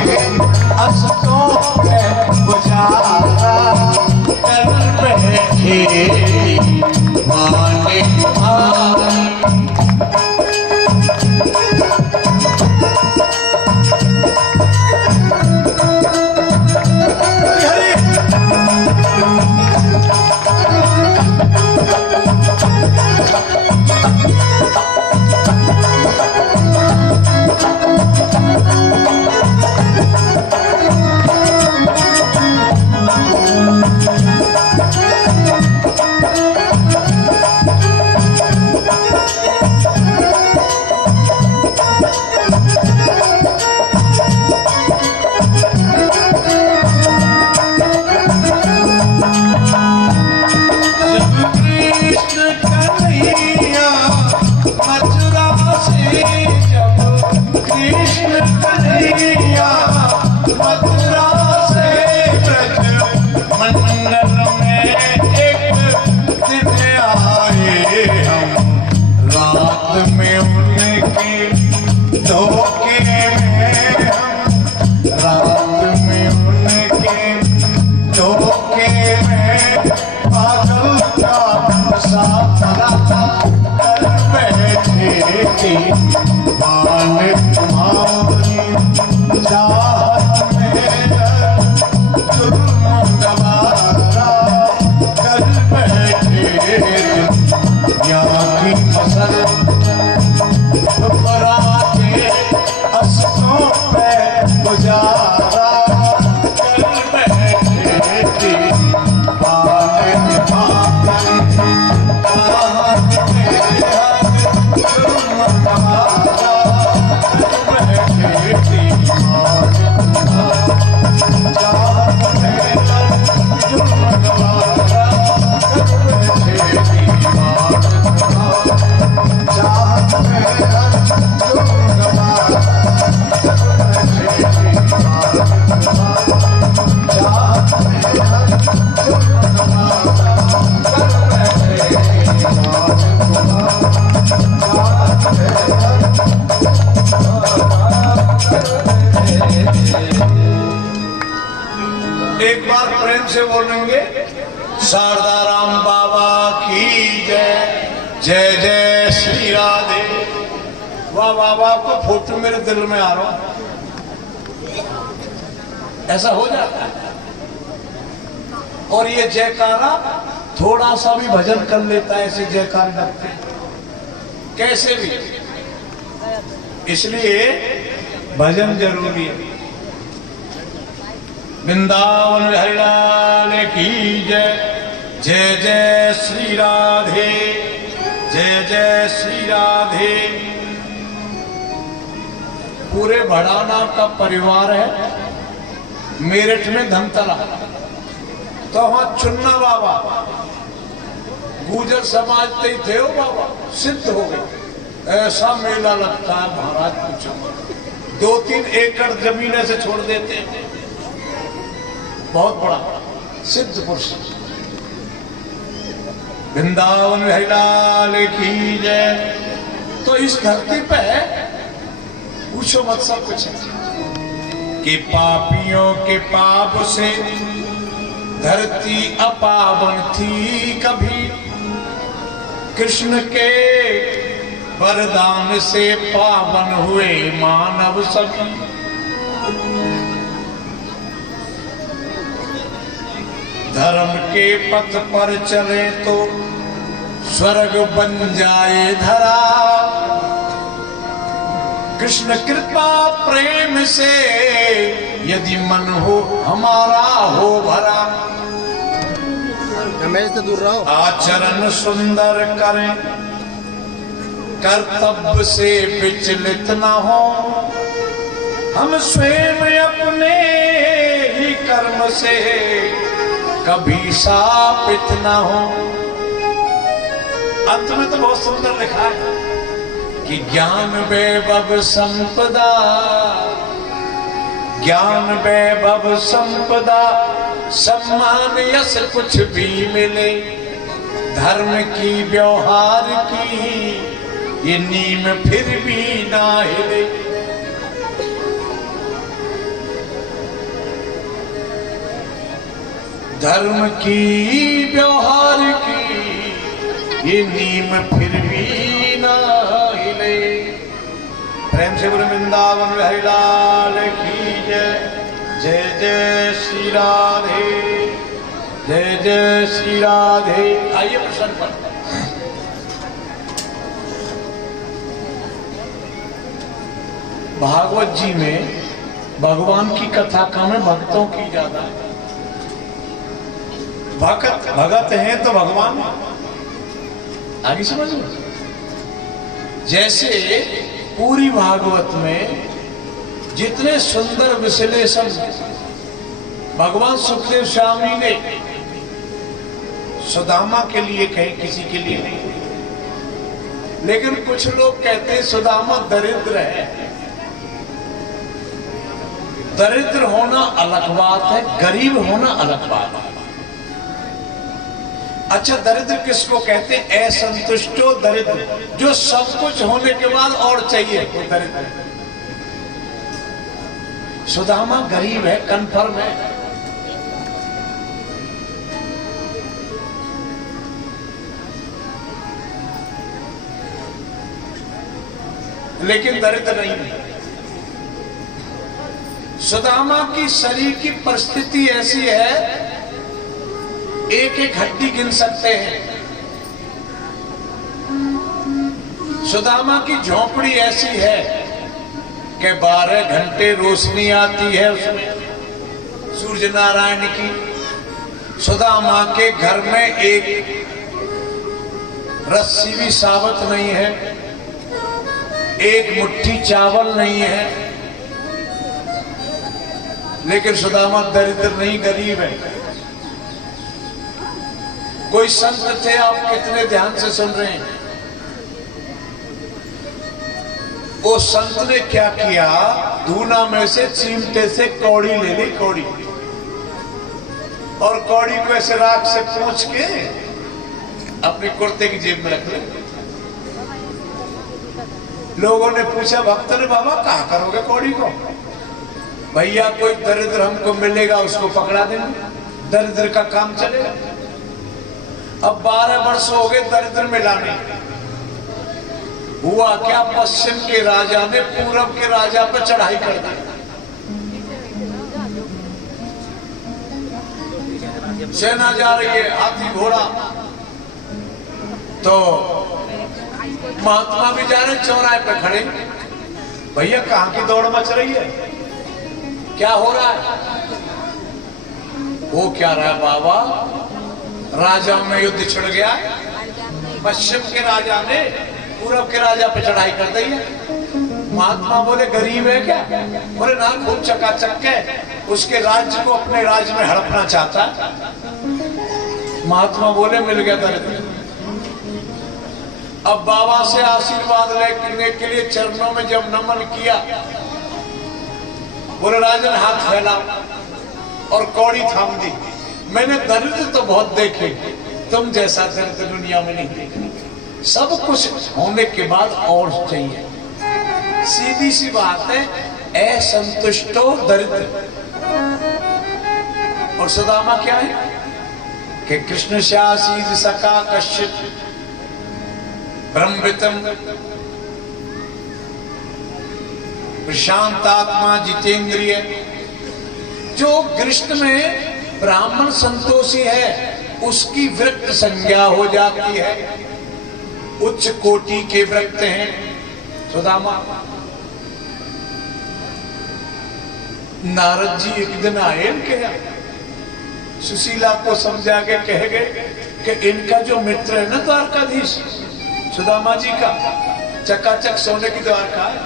अस्तों गुजारा कर बैठे वाले हमारी। एक बार प्रेम से बोलेंगे शारदा राम बाबा की जय, जय जय श्री राधे। वाह बाबा, आपको फोटो मेरे दिल में आ रहा ऐसा हो जाता है। और ये जयकारा थोड़ा सा भी भजन कर लेता है, ऐसे जयकार लगते कैसे भी, इसलिए भजन जरूरी है। वृंदावन हरिलाल की जय, जय जय श्री राधे, जय जय श्री राधे। पूरे भड़ाना का परिवार है मेरठ में धमतरा। तो वहां चुन्ना बाबा गुजर समाज के थे, वो बाबा सिद्ध हो गए। ऐसा मेला लगता है महाराज, पूछो 2-3 एकड़ जमीन ऐसे छोड़ देते हैं, बहुत बड़ा सिद्ध पुरुष। वृंदावन लाल की जय। तो इस धरती पे पूछो मत सब कुछ है कि पापियों के पाप से धरती अपावन थी कभी, कृष्ण के वरदान से पावन हुए मानव सभी। धर्म के पथ पर चले तो स्वर्ग बन जाए धरा, कृष्ण कृपा प्रेम से यदि मन हो हमारा हो भरा। मेरे से दूर रहो। आचरण सुंदर करें, कर्तव्य से विचलित न हो, हम स्वयं अपने ही कर्म से कभी शापित न हो। अंत में तो बहुत सुंदर लिखा है कि ज्ञान वैभव संपदा, ज्ञान वैभव संपदा, सम्मान यश कुछ भी मिले, धर्म की व्यवहार की ये नीम फिर भी ना हिले। धर्म की व्यवहार की ये नीम फिर भी ना हिले। प्रेम से बोले वृंदावन बिहारी लाल की जय। जय जय श्री राधे, जय जय श्री राधे। आइए प्रसन्न पर। भागवत जी में भगवान की कथा का में भक्तों की ज्यादा है। भगत हैं तो भगवान आगे समझ लो। जैसे पूरी भागवत में जितने सुंदर विश्लेषण भगवान सुखदेव स्वामी ने सुदामा के लिए कहे, किसी के लिए नहीं। लेकिन कुछ लोग कहते हैं सुदामा दरिद्र है। दरिद्र होना अलग बात है, गरीब होना अलग बात है। अच्छा, दरिद्र किसको कहते हैं? असंतुष्टो दरिद्र, जो सब कुछ होने के बाद और चाहिए वो दरिद्र। सुदामा गरीब है, कन्फर्म है। लेकिन दरिद्र नहीं है। सुदामा की शरीर की परिस्थिति ऐसी है, एक एक हड्डी गिन सकते हैं। सुदामा की झोपड़ी ऐसी है कि 12 घंटे रोशनी आती है उसमें, सूर्य नारायण की। सुदामा के घर में एक रस्सी भी साबत नहीं है, एक मुट्ठी चावल नहीं है। लेकिन सुदामा दरिद्र नहीं, गरीब है। कोई संत थे, आप कितने ध्यान से सुन रहे हैं। वो संत ने क्या किया, धूना में से चिमटे से कौड़ी ले ली, कौड़ी, और कौड़ी को ऐसे राख से पोंछ के अपने कुर्ते की जेब में रख ली। लोगों ने पूछा भक्त ने, बाबा कहाँ करोगे कौड़ी को? भैया कोई दरिद्र हमको मिलेगा उसको पकड़ा देंगे, दरिद्र का काम चलेगा। अब 12 वर्ष हो गए दरिद्र मिलाने। हुआ क्या, पश्चिम के राजा ने पूरब के राजा पर चढ़ाई कर दी। सेना जा रही है, हाथी घोड़ा, तो महात्मा भी जा रहे चौराहे पे खड़े। भैया कहाँ की दौड़ मच रही है, क्या हो रहा है? वो क्या रहा है बाबा, राजाओं में युद्ध छिड़ गया। पश्चिम के राजा ने पूरब के राजा पे चढ़ाई कर दी है। महात्मा बोले गरीब है क्या? बोले ना, खूब चकाचक है, उसके राज्य को अपने राज्य में हड़पना चाहता। महात्मा बोले मिल गया दरिद्र। अब बाबा से आशीर्वाद लेने के लिए चरणों में जब नमन किया, बोले राजन हाथ फैला और कौड़ी थाम दी। मैंने दरिद्र तो बहुत देखे, तुम जैसा दरिद्र दुनिया में नहीं देखा। सब कुछ होने के बाद और चाहिए। सीधी सी बात है, असंतुष्टो दरिद्र। और सुदामा क्या है कि कृष्ण शासीद सका कश्चित ब्रह्मवितम प्रशांतात्मा जितेंद्रिय। जो कृष्ण में ब्राह्मण संतोषी है, उसकी वृत्त संज्ञा हो जाती है, उच्च कोटि के वृत्त हैं सुदामा। नारद जी एक दिन आए, क्या सुशीला को समझा के कह गए कि इनका जो मित्र है ना द्वारकाधीश, सुदामा जी का, चकाचक सोने की द्वारका है,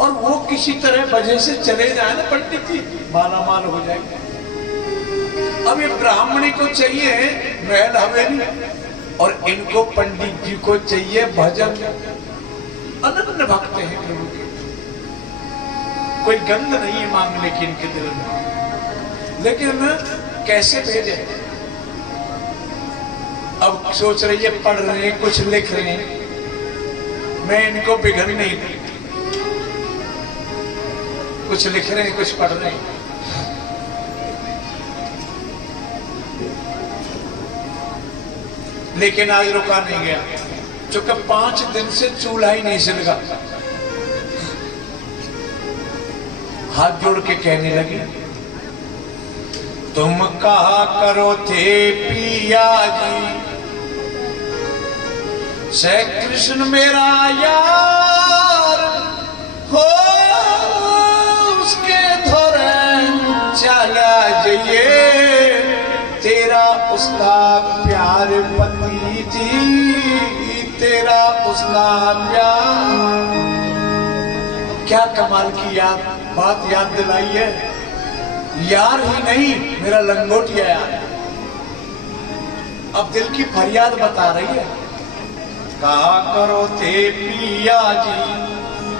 और वो किसी तरह वजह से चले जाए ना पंडित जी, मालामाल हो जाएंगे। अब ये ब्राह्मणी को चाहिए महल हवेली, और इनको पंडित जी को चाहिए भजन। अनन्य भक्त हैं प्रभु के, कोई गंध नहीं है मांगने की इनके दिल में। लेकिन कैसे भेजे? अब सोच रही है पढ़ रहे हैं, कुछ लिख रहे हैं, मैं इनको बिघन नहीं दी। कुछ लिख रहे हैं, कुछ पढ़ रहे हैं। लेकिन आज रुका नहीं गया, चूंकि 5 दिन से चूल्हा ही नहीं सिलगा। हाथ जोड़ के कहने लगी, तुम कहा करो थे पिया जी, से कृष्ण मेरा यार हो, उसके धोरे चला जाइए, तेरा उसका प्यार पति जी, तेरा उसका प्यार। क्या कमाल की बात याद दिलाई है। यार ही नहीं, मेरा लंगोटिया यार। अब दिल की फरियाद बता रही है, कहा करो थे पिया जी,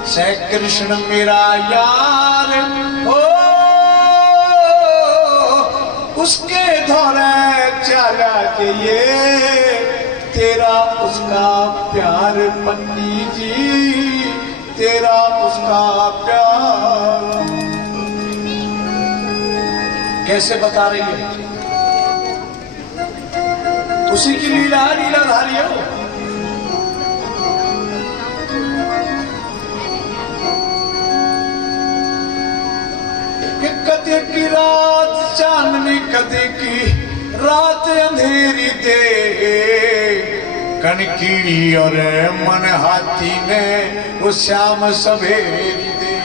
से कृष्ण मेरा यार हो, उसके धोरे चला जाइए, तेरा उसका प्यार पन्नी जी, तेरा उसका प्यार। कैसे बता रही है? उसी की लीला लीलाधारी है वो। कि कदे की रात चांदनी, कदे की रात अंधेरी दे, कनकीड़ी और मन हाथी ने वो श्याम सवेरी दे।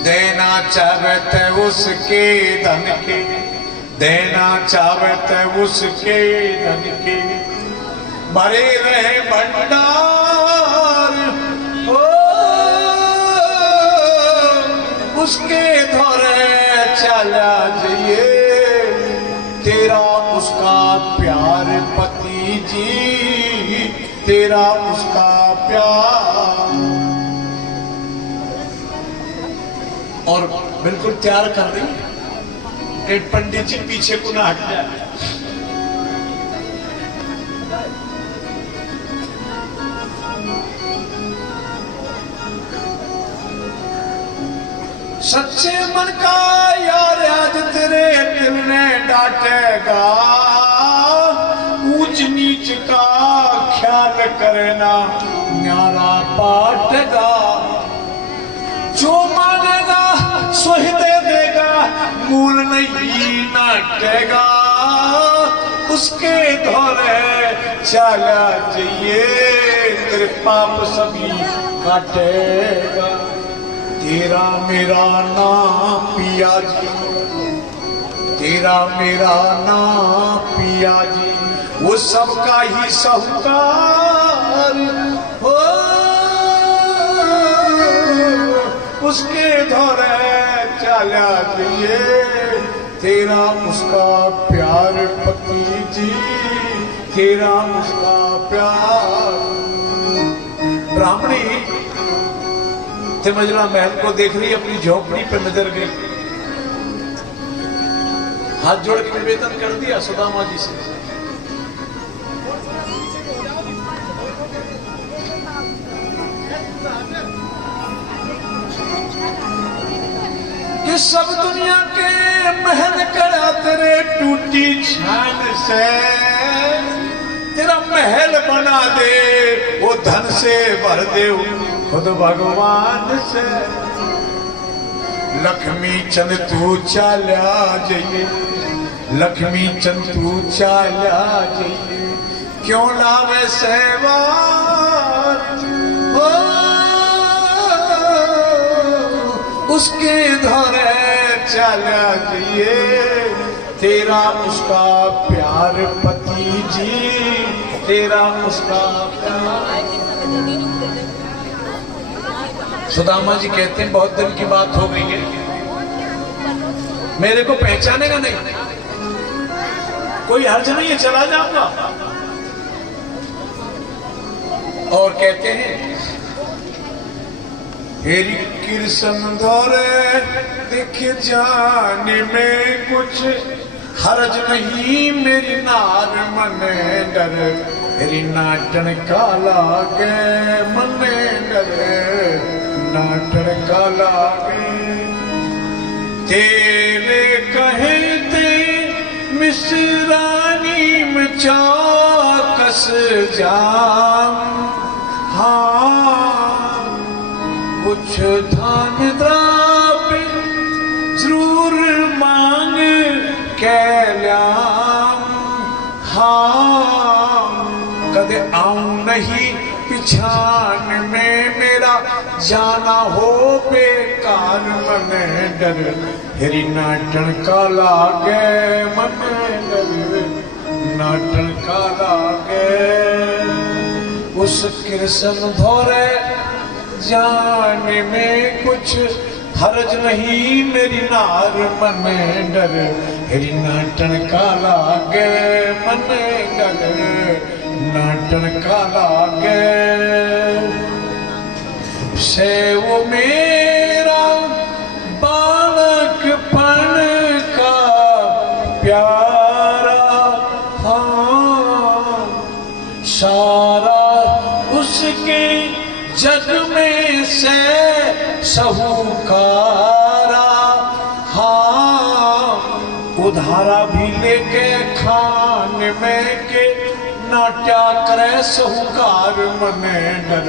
देना चाहते उसके धन के, देना चाहते उसके धन के, भरे रहे भंडार हो, उसके धोरे चला जाइए, तेरा उसका प्यार पति जी, तेरा उसका प्यार। और बिल्कुल तैयार कर रही है, पंडित जी पीछे को ना हट जाए। सच्चे मन का यार आज तेरे दिल ने डांटेगा, ऊंच नीच का ख्याल करना न्यारा पाटेगा। जो मानेगा सो ही दे देगा, मूल नहीं नाटेगा, उसके धोरे चला जाइए, तेरे पाप सभी काटेगा। तेरा मेरा नाम पिया जी, तेरा मेरा नाम पिया जी, वो सबका ही साहूकार हो। उसके धोरे चला दिए, तेरा उसका प्यार पति जी, तेरा उसका प्यार। ब्राह्मणी तिमजला महल को देख रही, अपनी झोपड़ी पे नजर गई, हाथ जोड़ के निवेदन कर दिया सुदामा जी से, कि सब दुनिया के महल करा तेरे टूटी छान से, तेरा महल बना दे वो धन से भर दे खुद भगवान से। लक्ष्मी चंद तू चाल्या जाइए, लक्ष्मी चंद तू चाल्या जाइए, क्यों लावे सहवान हो उसके धोरे चला दिए, तेरा उसका प्यार पति जी, तेरा उसका प्यार। सुदामा जी कहते हैं बहुत दिन की बात हो गई है, मेरे को पहचानेगा नहीं, कोई हर्ज नहीं है, चला जाऊंगा। और कहते हैं हेरी कृष्ण धोरे देख जाने में कुछ हरज नहीं, मेरी नार मन डर, मेरी नाटन का लागे मन डर, नाटन का लागे। तेरे कहते मिश्रानी में चौकस जाम, हाँ कुछ धान द्रावि जरूर मांग कैलाम, हाँ कदे आऊं नहीं पिछान में, मेरा जाना हो बेकार मन डर, हेरी नाटन का लागे मन डर, नाटन का लागे। उस कृष्ण धोरे जाने में कुछ हरज नहीं, मेरी नार मन डर, हेरी नाटन का लागे मन डर, नाटन का लागे। से वो मेरा बालकपन का प्यारा, हाँ सारा उसके जग में से साहूकारा, हाँ उधारा भी लेके खान में के नाट्या करे साहूकार मने डर,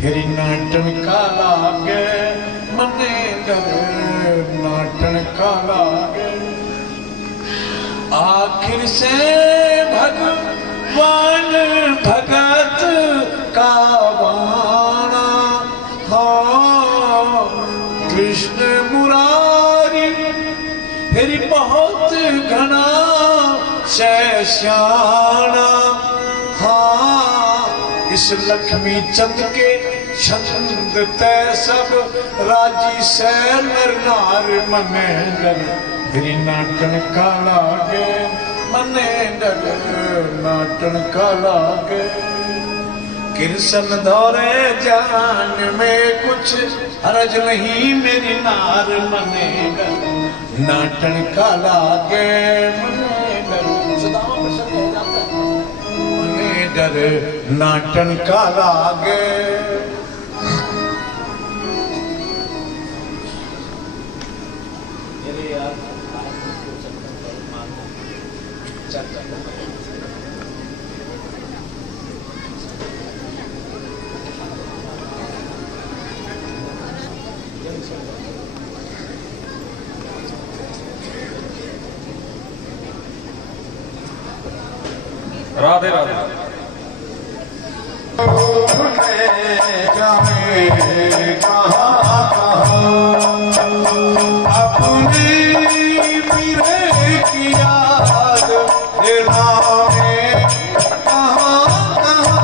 हेरी नाटन का लागे मने डर, नाटन का लागे। आखिर से भगवान भगत का बाणा, हाँ कृष्ण मुरारी फिर बहुत घना श्याणा, हाँ इस लक्ष्मी चंद के छंद ते सब राजी से नर नार मने डर, फिर नाटन का लागे मने डर, नाटन का लागे। कृष्ण धोरे जान में कुछ हरज नहीं, मेरी नार मने डर, नाटन का लागे मने डर, मने डर नाटन का लागे। राधे राधे। अपनी मेरे की याद दिलावे कहाँ कहाँ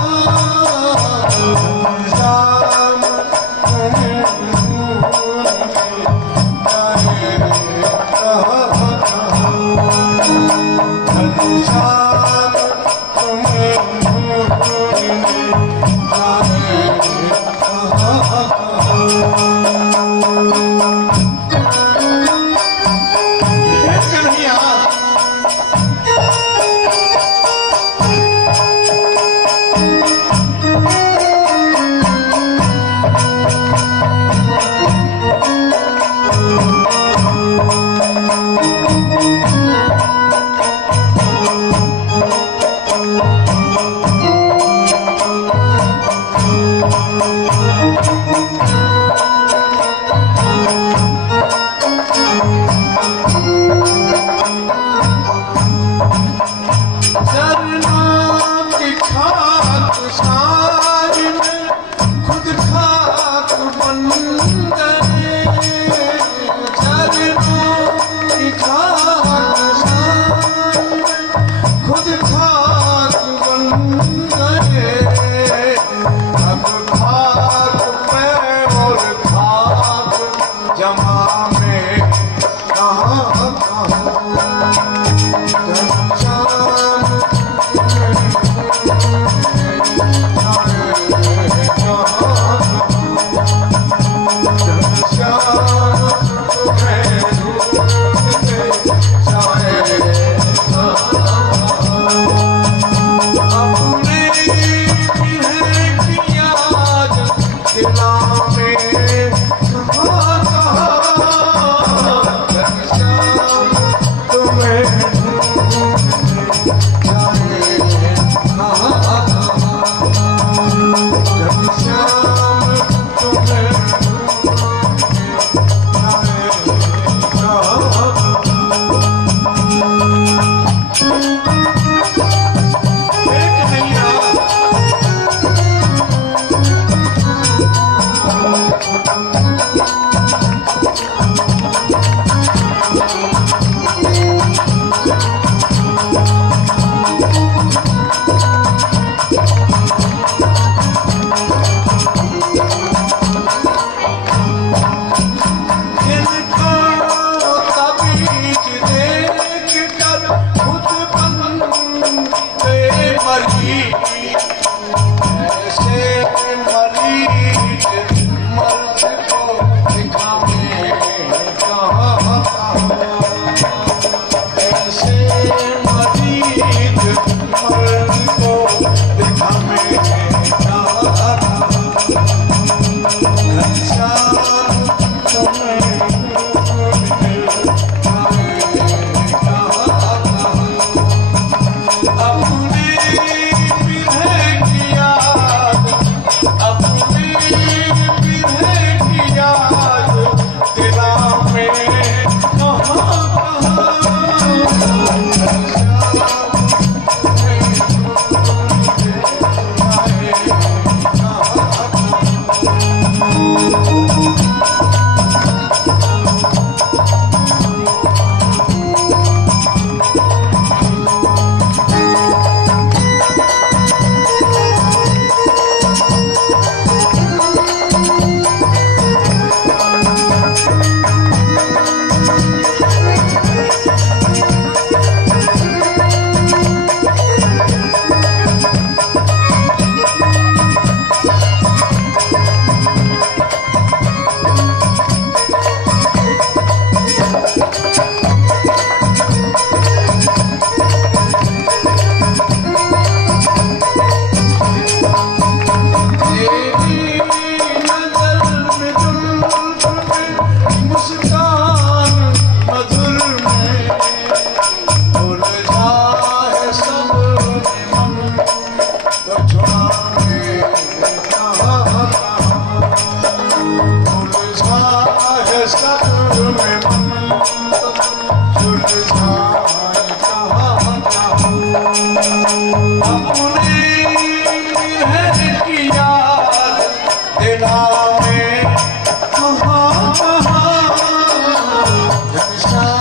Krishna